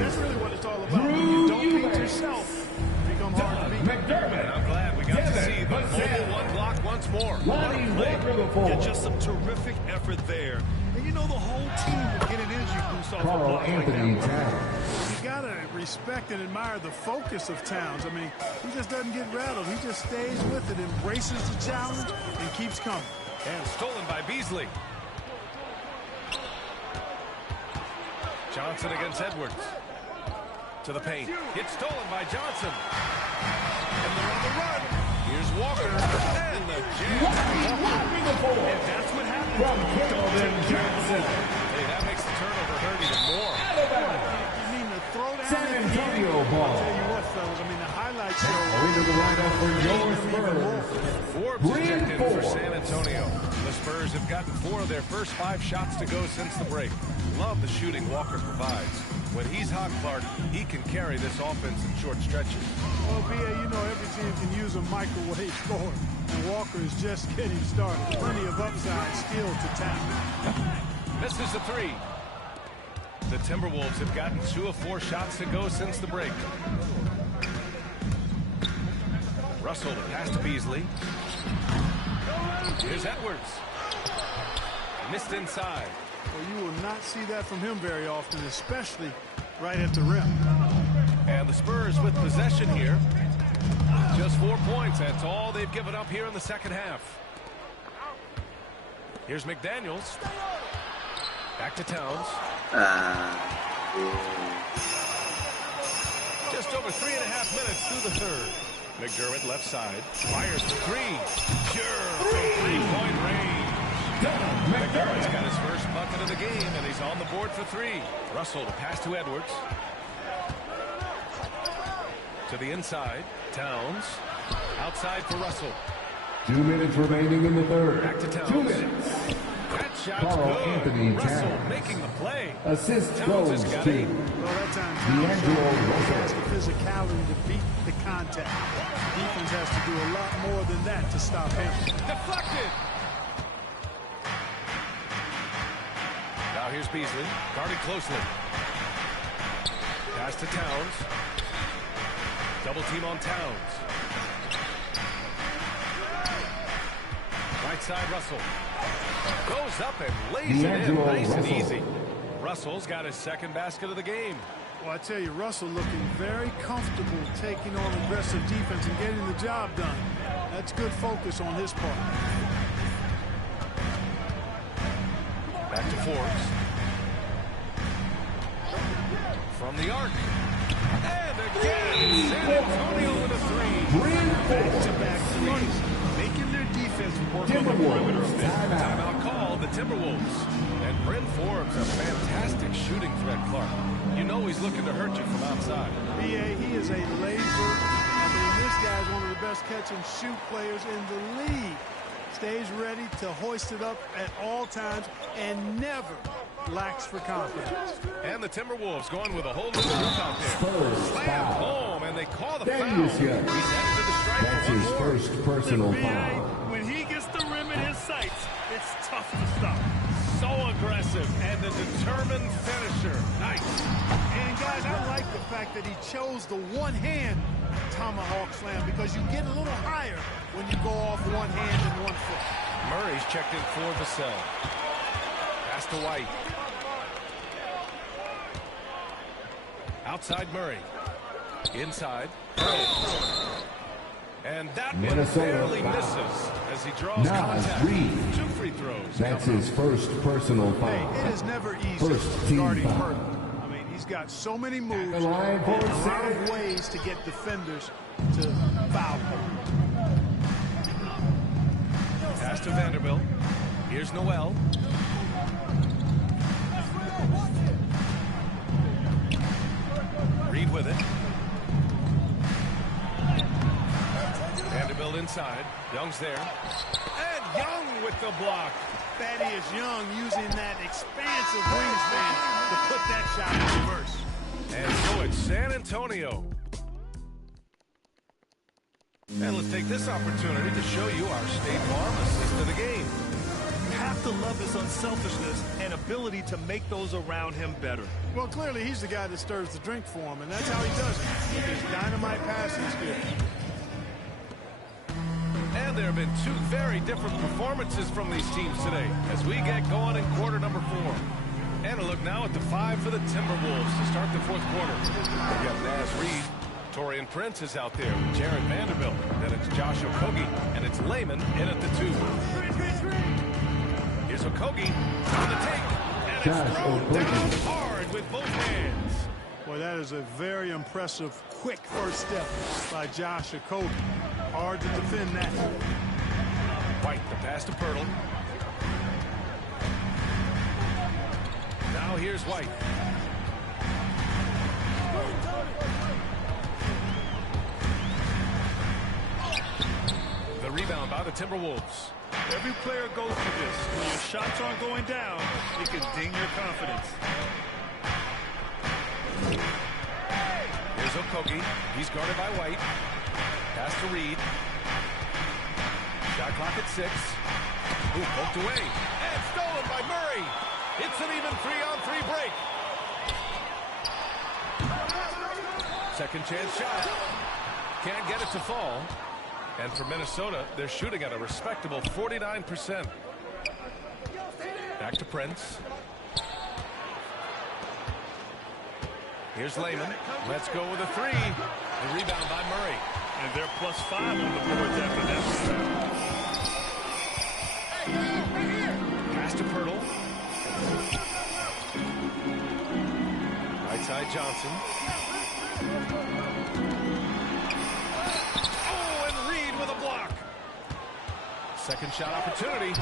That's really what it's all about. When you don't beat yourself, it becomes hard to beat. And I'm glad we got to see the mobile one block once more. Yeah, just some terrific effort there. And you know the whole team will get an energy boost off a block like that. You got to respect and admire the focus of Towns. I mean, he just doesn't get rattled. He just stays with it, embraces the challenge, and keeps coming. And stolen by Beasley. Johnson against Edwards. To the paint. It's stolen by Johnson. And they're on the run. Here's Walker. And the jam. And that's what happened. Hey, that makes the turnover hurt even more. You mean the throwdown? San Antonio ball. I'll tell you what, fellas. I mean, the highlights show. Into the lineup for your Spurs. Forbes is checked in for San Antonio. The Spurs have gotten 4 of their first 5 shots to go since the break. Love the shooting Walker provides. When he's hot, Clark, he can carry this offense in short stretches. Well, BA, you know every team can use a microwave score, and Walker is just getting started. Plenty of upside still to tap. Misses the 3. The Timberwolves have gotten 2 of 4 shots to go since the break. Russell to pass to Beasley. Here's Edwards. Missed inside. Well, you will not see that from him very often, especially right at the rim. And the Spurs with possession here. Just 4 points. That's all they've given up here in the second half. Here's McDaniels. Back to Towns. Just over 3.5 minutes through the third. McDermott left side. Fires the 3. Sure. From 3-point range. McDermott's got his first bucket of the game, and he's on the board for 3. Russell to pass to Edwards. To the inside. Towns. Outside for Russell. 2 minutes remaining in the third. Back to Towns. 2 minutes. That shot's Carl good. Anthony Russell Towns. making the play. Assist Towns goes has got to 8. Well, that time D'Angelo has Russell. the physicality to beat the contact. Defense has to do a lot more than that to stop him. Deflected. Now here's Beasley, guarded closely. Pass to Towns. Double team on Towns. Right side, Russell. Goes up and lays it in nice and easy. Russell's got his second basket of the game. Well, I tell you, Russell looking very comfortable taking on aggressive defense and getting the job done. That's good focus on his part. Back to Forbes. From the arc. And again, San Antonio with a 3. Back-to-back threes. Making their defense work on the perimeter. Timeout call, the Timberwolves. And Bryn Forbes, a fantastic shooting threat, Clark. You know he's looking to hurt you from outside. B.A., he is a laser. I mean, this guy's one of the best catch-and-shoot players in the league. Stays ready to hoist it up at all times and never lacks for confidence. And the Timberwolves going with a whole new group out there. Slam home, and they call the foul. He's headed to the stripe. That's his first personal foul. When he gets the rim in his sights, it's tough to stop. So aggressive and a determined finisher. Nice. And guys, I like the fact that he chose the one-hand tomahawk slam because you get a little higher when you go off one hand and one foot. Murray's checked in for Vassell. Pass to White. Outside Murray. Inside. And that Minnesota one barely foul. misses as he draws contact. Reed. 2 free throws. That's his first personal foul. Hey, it is never easy First team guarding foul. Hurt. I mean, he's got so many moves The and line for a lot San- of ways to get defenders to foul him. Pass to Vanderbilt. Here's Noel. Reed with it. Vanderbilt inside. Young's there. And Young with the block. Thaddeus Young using that expansive wingspan to put that shot in reverse. And so it's San Antonio. And let's take this opportunity to show you our State Farm assist of the game. You have to love his unselfishness and ability to make those around him better. Well, clearly he's the guy that stirs the drink for him, and that's how he does it with his dynamite passing skills. And there have been 2 very different performances from these teams today as we get going in quarter number 4. And a look now at the 5 for the Timberwolves to start the 4th quarter. We got Naz Reed. Torian Prince is out there with Jared Vanderbilt. Then it's Josh Okogie, and it's Layman in at the 2. Here's Okogie on the take, and it's thrown down hard with both hands. Boy, that is a very impressive, quick first step by Josh Okogie. Hard to defend that. White, the pass to Pirtle. Now here's White. The rebound by the Timberwolves. Every player goes through this. When your shots aren't going down, it can ding your confidence. Here's Okogie. He's guarded by White. Pass to Reed. Shot clock at 6. Ooh, poked away. And stolen by Murray. It's an even 3-on-3 break. Second chance shot. Can't get it to fall. And for Minnesota, they're shooting at a respectable 49%. Back to Prince. Here's Layman. Let's go with a 3. The rebound by Murray. And they're +5 on the boards after that. Pass to Pirtle. Right side Johnson. Oh, and Reed with a block. Second shot opportunity.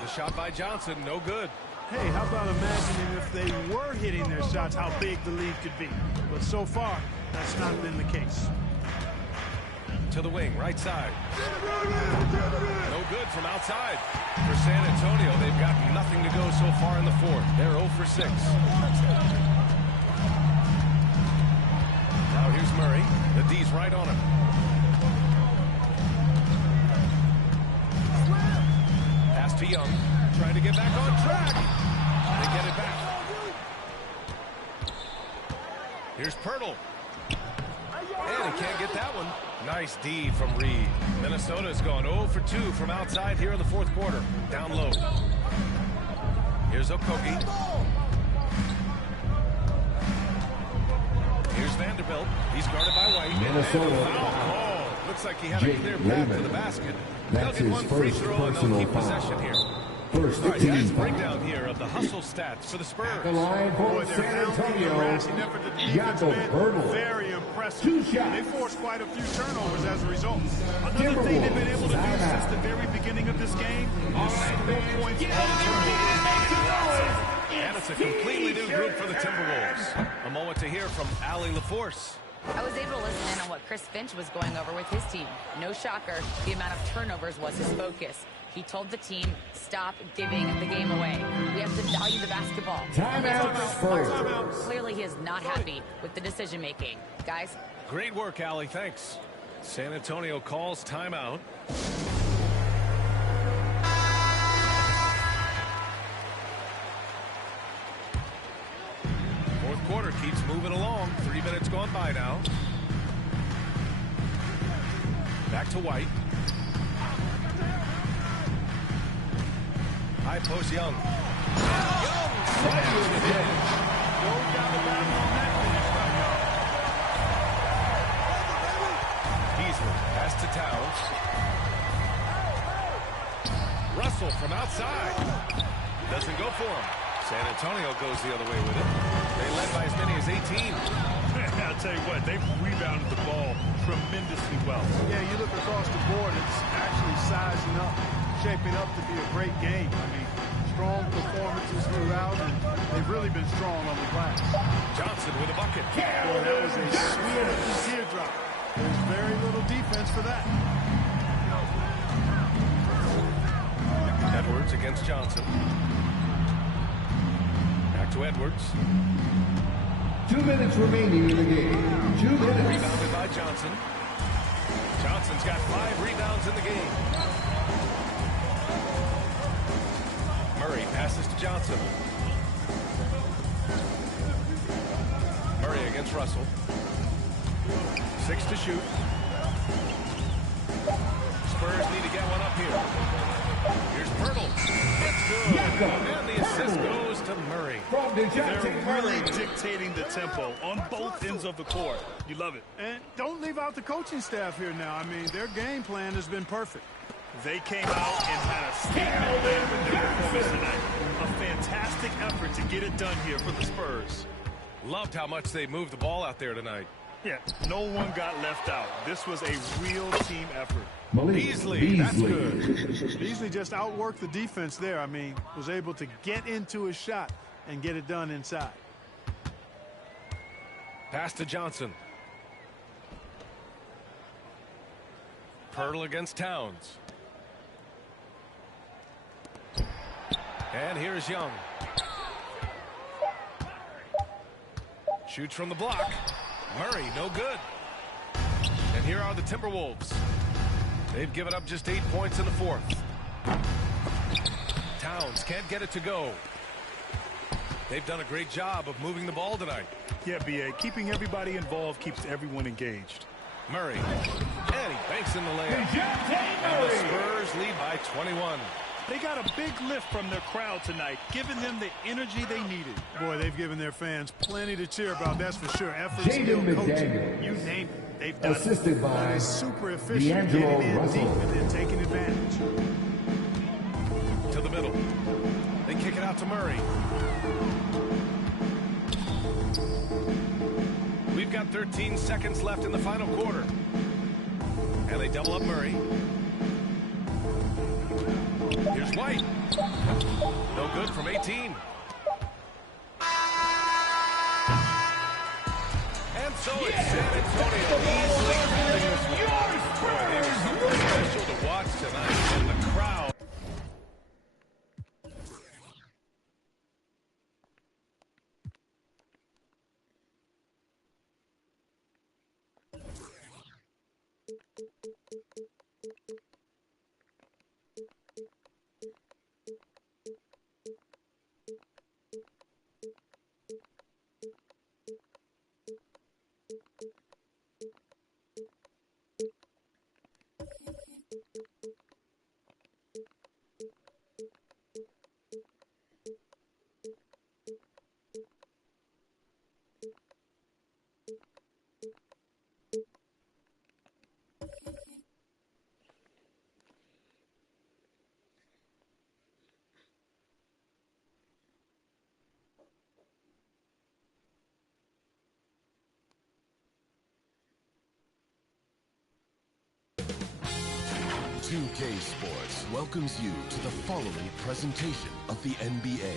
The shot by Johnson, no good. Hey, how about imagining if they were hitting their shots, how big the lead could be. But so far, that's not been the case. To the wing, right side. No good from outside. For San Antonio, they've got nothing to go so far in the 4th. They're 0 for 6. Now here's Murray. The D's right on him. Pass to Young. Trying to get back on track. They get it back. Here's Pirtle. And he can't get that one. Nice D from Reed. Minnesota's gone 0 for 2 from outside here in the 4th quarter. Down low. Here's Okogie. Here's Vanderbilt. He's guarded by White. Minnesota. Foul call. Looks like he had a clear path Layman. to the basket. That's They'll get his 1 free first throw and they'll personal keep foul. possession here. First All right, team guys, foul. breakdown here of the hustle stats for the Spurs. The line for Boy, their San hounding and harassing Antonio. effort at the defensive end, Jakob very impressive. 2 shots. They forced quite a few turnovers as a result. Another thing they've been able to do since the very beginning of this game is score points on turnovers. And it's a completely new group for the Timberwolves. A moment to hear from Allie LaForce. I was able to listen in on what Chris Finch was going over with his team. No shocker, the amount of turnovers was his focus. He told the team, stop giving the game away. We have to value the basketball. Timeout. Clearly, he is not happy with the decision-making. Guys. Great work, Allie. Thanks. San Antonio calls timeout. Fourth quarter keeps moving along. 3 minutes gone by now. Back to White. High post Young. Young smashes it in. Goes down the battle on that finish right now. Beasley pass to Towns. Russell from outside. Doesn't go for him. San Antonio goes the other way with it. They led by as many as 18. I'll tell you what, they've rebounded the ball tremendously well. Yeah, you look across the board, it's actually sizing up, shaping up to be a great game. I mean, strong performances throughout, and they've really been strong on the glass. Johnson with a bucket. Boy, that was a sweet teardrop. There's very little defense for that. Edwards against Johnson. Back to Edwards. 2 minutes remaining in the game. 2 minutes. Rebounded by Johnson. Johnson's got 5 rebounds in the game. Murray passes to Johnson. Murray against Russell. 6 to shoot. Spurs need to get one up here. Here's Pirtle. It's good. And the assist goes to Murray. They're really dictating the tempo on both ends of the court. You love it. And don't leave out the coaching staff here now. I mean, their game plan has been perfect. They came out and had a statement win with their performance tonight. A fantastic effort to get it done here for the Spurs. Loved how much they moved the ball out there tonight. Yeah, no one got left out. This was a real team effort. Beasley, that's good. Beasley just outworked the defense there. I mean, was able to get into his shot and get it done inside. Pass to Johnson. Pirtle against Towns. And here's Young. Shoots from the block. Murray, no good. And here are the Timberwolves. They've given up just 8 points in the fourth. Towns can't get it to go. They've done a great job of moving the ball tonight. Yeah, B.A., keeping everybody involved keeps everyone engaged. Murray. And he banks in the layup. And the Spurs lead by 21. They got a big lift from their crowd tonight, giving them the energy they needed. Boy, they've given their fans plenty to cheer about, that's for sure. Effort, skill, coaching, you name it. They've done assisted it. by super efficient, getting in deep and then taking advantage. To the middle. They kick it out to Murray. We've got 13 seconds left in the final quarter. And they double up Murray. Here's White. No good from 18. And so it's San Antonio easily grabbing this one. Boy, they were something special to watch tonight, and the crowd. OK Sports welcomes you to the following presentation of the NBA.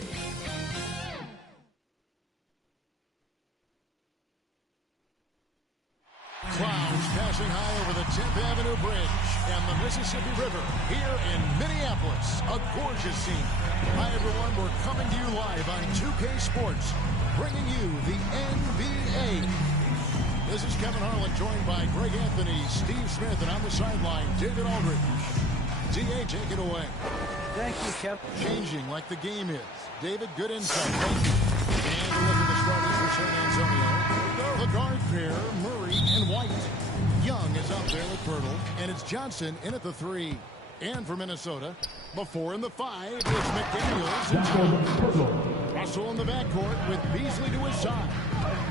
Clouds passing high over the 10th Avenue Bridge and the Mississippi River here in Minneapolis. A gorgeous scene. Hi, everyone. We're coming to you live on 2K Sports, bringing you the NBA. This is Kevin Harlan, joined by Greg Anthony, Steve Smith, and on the sideline, David Aldridge. DA, take it away. Thank you, Kevin. Changing like the game is. David, good insight. And look at the starters for San Antonio. The guard pair, Murray and White. Young is up there with Pirtle, and it's Johnson in at the 3. And for Minnesota, the 4 and the 5, it's McDaniels and Russell in the backcourt with Beasley to his side.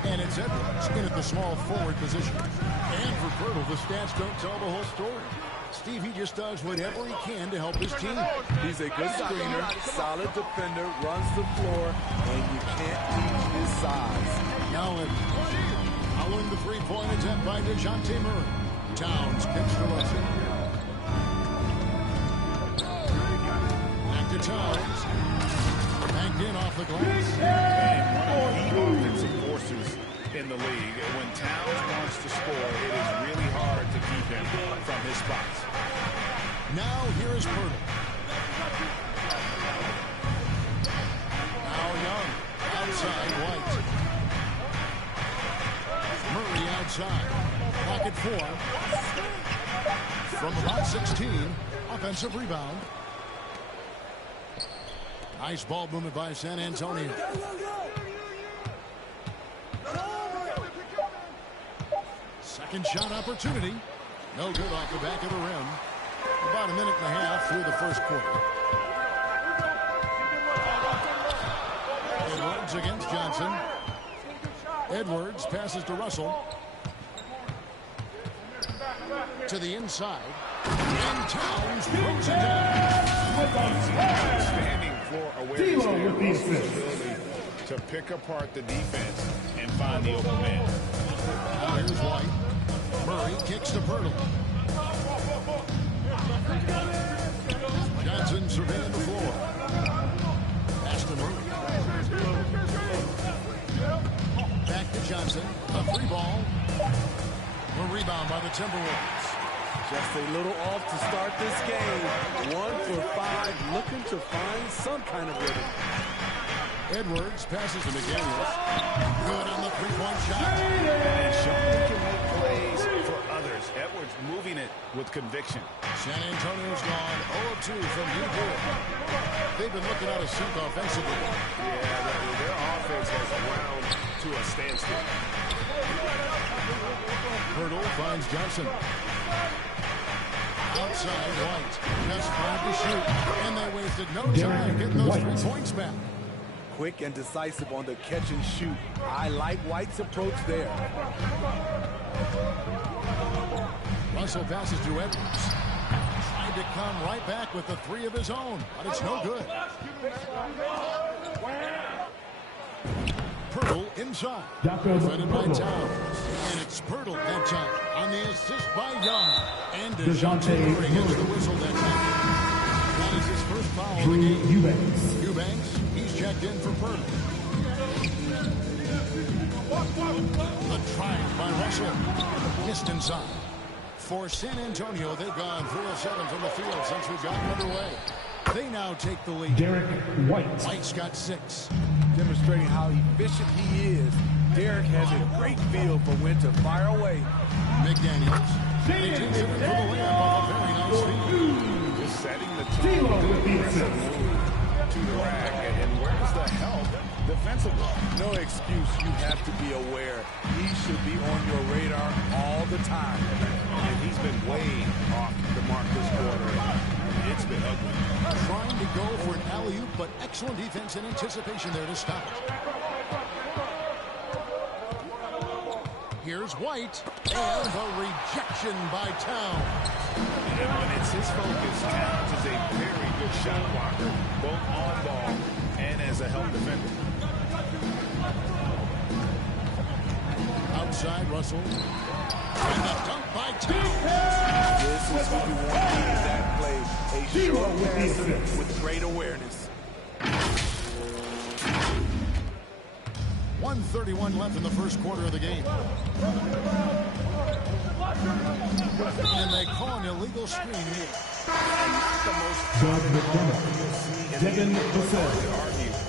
And it's Edwards in at the small forward position. And for Pirtle, the stats don't tell the whole story. Steve, he just does whatever he can to help his team. He's a good screener, solid defender, runs the floor, and you can't teach his size. Now following the three-point attempt by DeJounte Murray. Towns kicks to Russell. Back to Towns. Banked in off the glass. And one of the offensive forces in the league. When Towns wants to score, it is really hard to keep him from his spots. Now here is Purtle. Now Young. Outside White. Murray outside. Pocket 4. From about 16. Offensive rebound. Nice ball movement by San Antonio. Second shot opportunity. No good off the back of the rim. About a minute and a half through the first quarter. Edwards against Johnson. Edwards passes to Russell. To the inside. And Towns throws it down. Standing floor awareness there. Russell's ability to pick apart the defense and find the open man. Now here's White. Murray kicks to Purtle. Johnson surveying the floor. Pass to Murray. Back to Johnson. A free ball. A rebound by the Timberwolves. Just a little off to start this game. 1 for 5, looking to find some kind of rhythm. Edwards passes to McDaniels. Good on the three-point shot. And shown he can make plays for others. Edwards moving it with conviction. San Antonio's gone 0-2 from deep here. They've been looking out of sync offensively. Yeah, their offense has ground to a standstill. Hurdle finds Johnson. Outside White. Just tried to shoot. And they wasted no time getting those 3 points back. Quick and decisive on the catch and shoot. I like White's approach there. Russell passes to Edwards. Tried to come right back with the 3 of his own, but it's no good. Purtle inside. Defended by Towns. And it's Purtle that time on the assist by Young. And DeJounte Murray gets the whistle that time. That is his first foul of the game. Eubanks, he's checked in for Purtle. The try by Russell. Missed inside. For San Antonio, they've gone 3 of 7 from the field since we've gotten underway. They now take the lead. Derek White. White's got 6. Demonstrating how efficient he is. Derek has a great feel for when to fire away. McDaniels. He takes it in for the layup off a very nice feed. Just setting the tone with the aggressive move to the rack. And where's the help defensively? No excuse. You have to be aware. He should be on your radar all the time. And he's been way off the mark this quarter. It's been ugly. Trying to go for an alley-oop, but excellent defense and anticipation there to stop it. Here's White, and the rejection by Towns. And when it's his focus, Towns is a very good shot blocker, both on ball and as a help defender. Outside Russell. And the dunk by Towns. This is what you want to use that play. A short passer with great awareness. 1:31 left in the first quarter of the game. And they call an illegal screen here. And not the most Devin Vassell.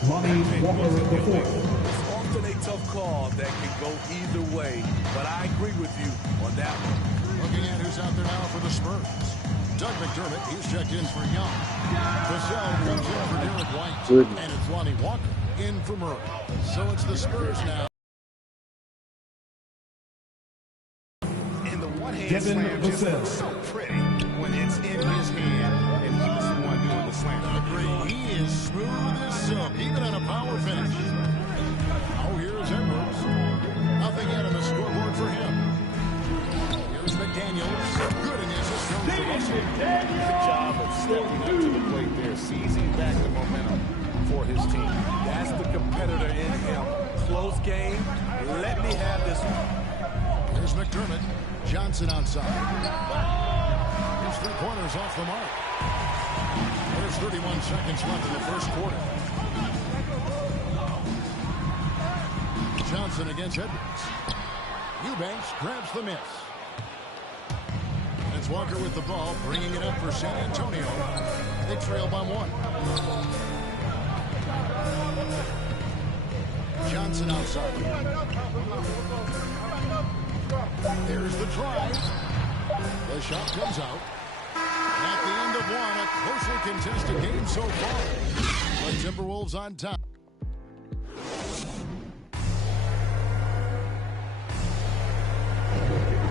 Lonnie Walker the 4th. It's often a tough call that can go either way, but I agree with you on that one. Looking at who's out there now for the Spurs. Doug McDermott, he's checked in for Young. Vassell comes in for Derek White. And it's Lonnie Walker in for Murray. So it's the Spurs now. And the one-hand slam just looks so pretty when it's in his hand, and he was the one doing the slam. Agree. He is smooth as silk, even on a power finish. Oh, here's Edwards. Nothing yet on the scoreboard for him. Here's McDaniels. Good in the assist comes to Russell. stepping up to the plate there, seizing back the momentum for his team. That's the competitor in him. Close game. Let me have this one. Here's McDermott. Johnson outside. His 3 pointers off the mark. There's 31 seconds left in the first quarter. Johnson against Edwards. Eubanks grabs the miss. It's Walker with the ball, bringing it up for San Antonio. They trail by 1. Johnson outside. There's the drive. The shot comes out. At the end of 1, a closely contested game so far. But Timberwolves on top.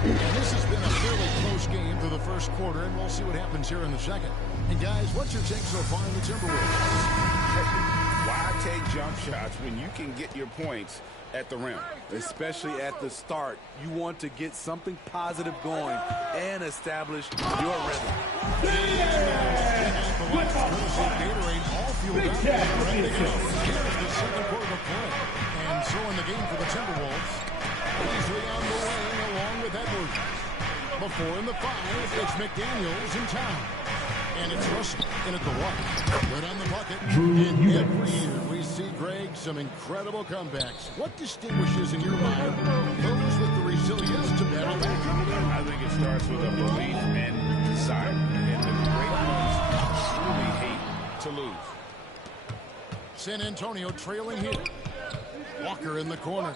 And this has been a fairly close game through the first quarter, and we'll see what happens here in the second. And guys, what's your take so far in the Timberwolves? Why take jump shots when you can get your points at the rim? Especially at the start. You want to get something positive going and establish your rhythm. Gatorade all fueled up and ready to go. Here's the second quarter of play. And so in the game for the Timberwolves, easily on the wing along with Edwards. Before in the 5, it's McDaniels in town. And it's Russell in at the 1. Good on the bucket. And every year we see, Greg, some incredible comebacks. What distinguishes in your mind those with the resilience to battle back? I think it starts with a belief and desire. And the great ones truly hate to lose. San Antonio trailing here. Walker in the corner.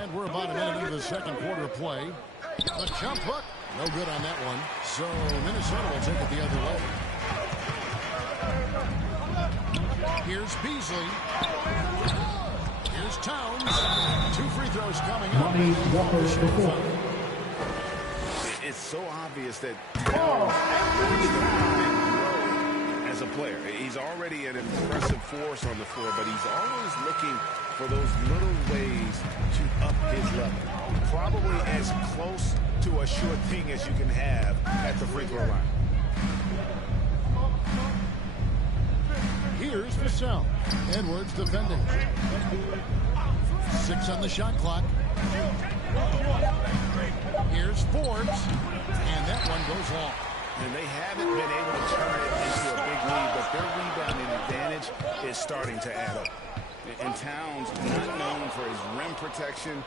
And we're about a minute into the second quarter of play. The jump hook, no good on that one. So Minnesota will take it the other way. Here's Beasley. Here's Towns. 2 free throws coming up. It's so obvious that Towns wants to grow as a player. He's already an impressive force on the floor, but he's always looking for those little ways to up his level. Probably as close to a sure thing as you can have at the free throw line. Here's Vassell. Edwards defending. 6 on the shot clock. Here's Forbes. And that one goes long. And they haven't been able to turn it into a big lead, but their rebounding advantage is starting to add up. And Towns, not known for his rim protection,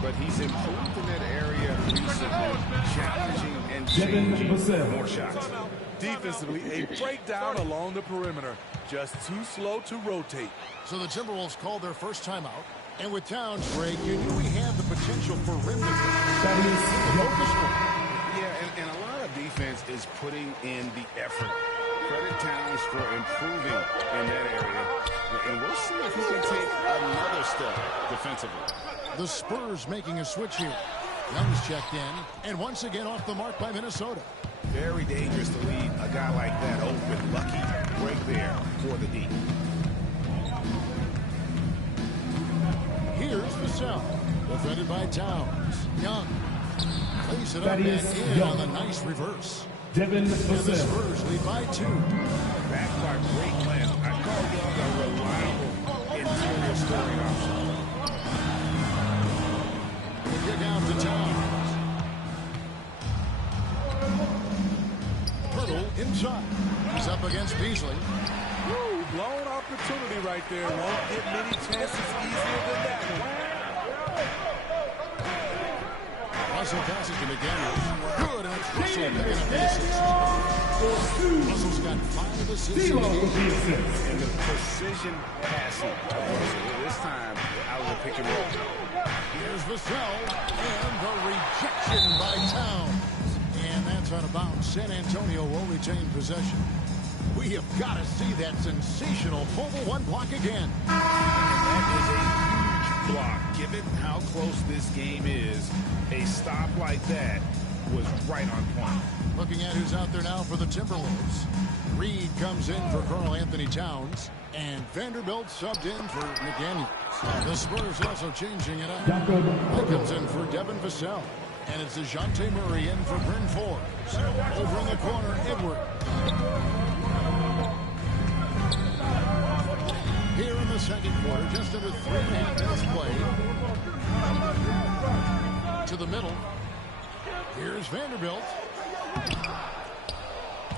but he's improved in that area recently, challenging and changing more shots. Defensively, a breakdown along the perimeter. Just too slow to rotate. So the Timberwolves called their first timeout. And with Towns, Greg, you knew we had the potential for rim defense. Yeah, and a lot of defense is putting in the effort. Credit Towns for improving in that area. And we'll see if he can take another step defensively. The Spurs making a switch here. Young's checked in, and once again off the mark by Minnesota. Very dangerous to leave a guy like that open. Lucky break there for the D. Here's Vassell, defended by Towns. Young plays it up and in on the nice reverse. Devin Vassell. The Spurs lead by 2. Back by great length. I call Young a reliable interior scoring option. Kick out to Towns. Hurdle inside. He's up against Beasley. Woo, blown opportunity right there. Won't get many chances easier than that one. Russell passes to McDaniels. Good, and it's Russell picking up the assist. Russell's got 5 assists in the game. And the precision passing of Russell. This time, out of the pick and roll. Here's Vassell, and the rejection by Towns. And that's out of bounds. San Antonio will retain possession. We have got to see that sensational mobile 1 block again. That is a huge block. Given how close this game is, a stop like that was right on point. Looking at who's out there now for the Timberwolves. Reed comes in for Karl Anthony Towns, and Vanderbilt subbed in for McDaniels. The Spurs also changing it up. That comes in for Devin Vassell. And it's DeJounte Murray in for Bryn Forbes. Over in the corner, Edward. Here in the second quarter, just under 3.5 minutes played. To the middle. Here's Vanderbilt.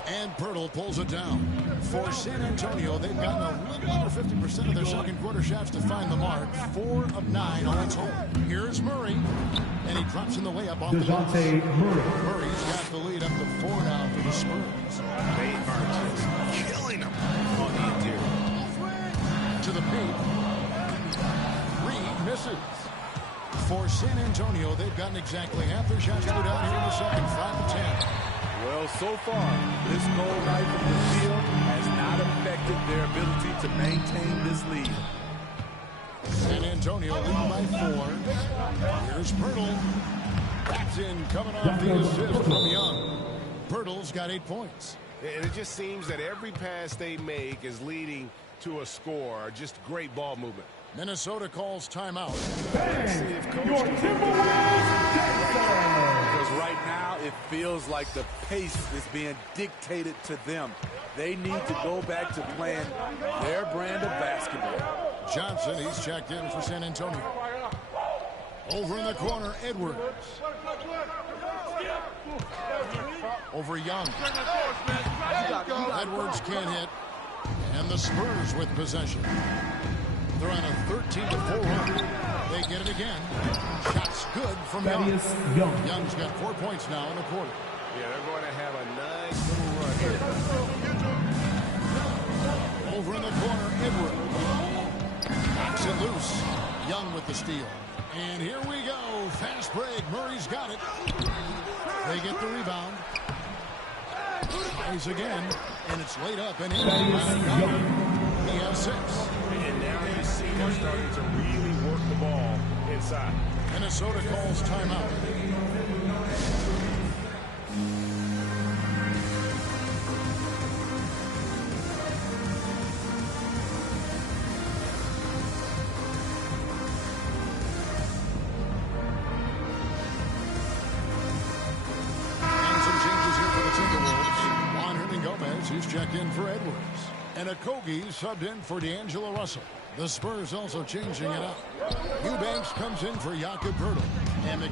And Pirtle pulls it down. For San Antonio, they've gotten a little under 50% of their second quarter shots to find the mark. 4 of 9 on its home. Here's Murray. And he drops in the layup off the box. Murray's got the lead up to 4 now for the Spurs. They are just killing them on the interior. To the paint. Reed misses. For San Antonio, they've gotten exactly half their shots to go down here in the second. 5 of 10. Well, so far, this cold night from the field has not affected their ability to maintain this lead. San Antonio leading by 4. Here's Pirtle. That's in, coming off the assist from Young. Pirtle's got 8 points. And it just seems that every pass they make is leading to a score. Just great ball movement. Minnesota calls timeout. Because right now it feels like the pace is being dictated to them. They need to go back to playing their brand of basketball. Johnson, he's checked in for San Antonio. Over in the corner, Edwards. Over Young. Edwards can't hit. And the Spurs with possession. They're on a 13-4 run. They get it again. Shots good from Young. Young's got 4 points now in the quarter. Yeah, they're going to have a nice little run here. Over in the corner, Edward. Knocks it loose. Young with the steal. And here we go. Fast break. Murray's got it. They get the rebound. Tries again. And it's laid up and in. He has 6. And now you see they're starting to really work the ball inside. Minnesota calls timeout. And some changes here for the Timberwolves. Juan Hernan-Gomez, he's checked in for Edwards. And Okogie subbed in for D'Angelo Russell. The Spurs also changing it up. Eubanks comes in for Jakob Poeltl. And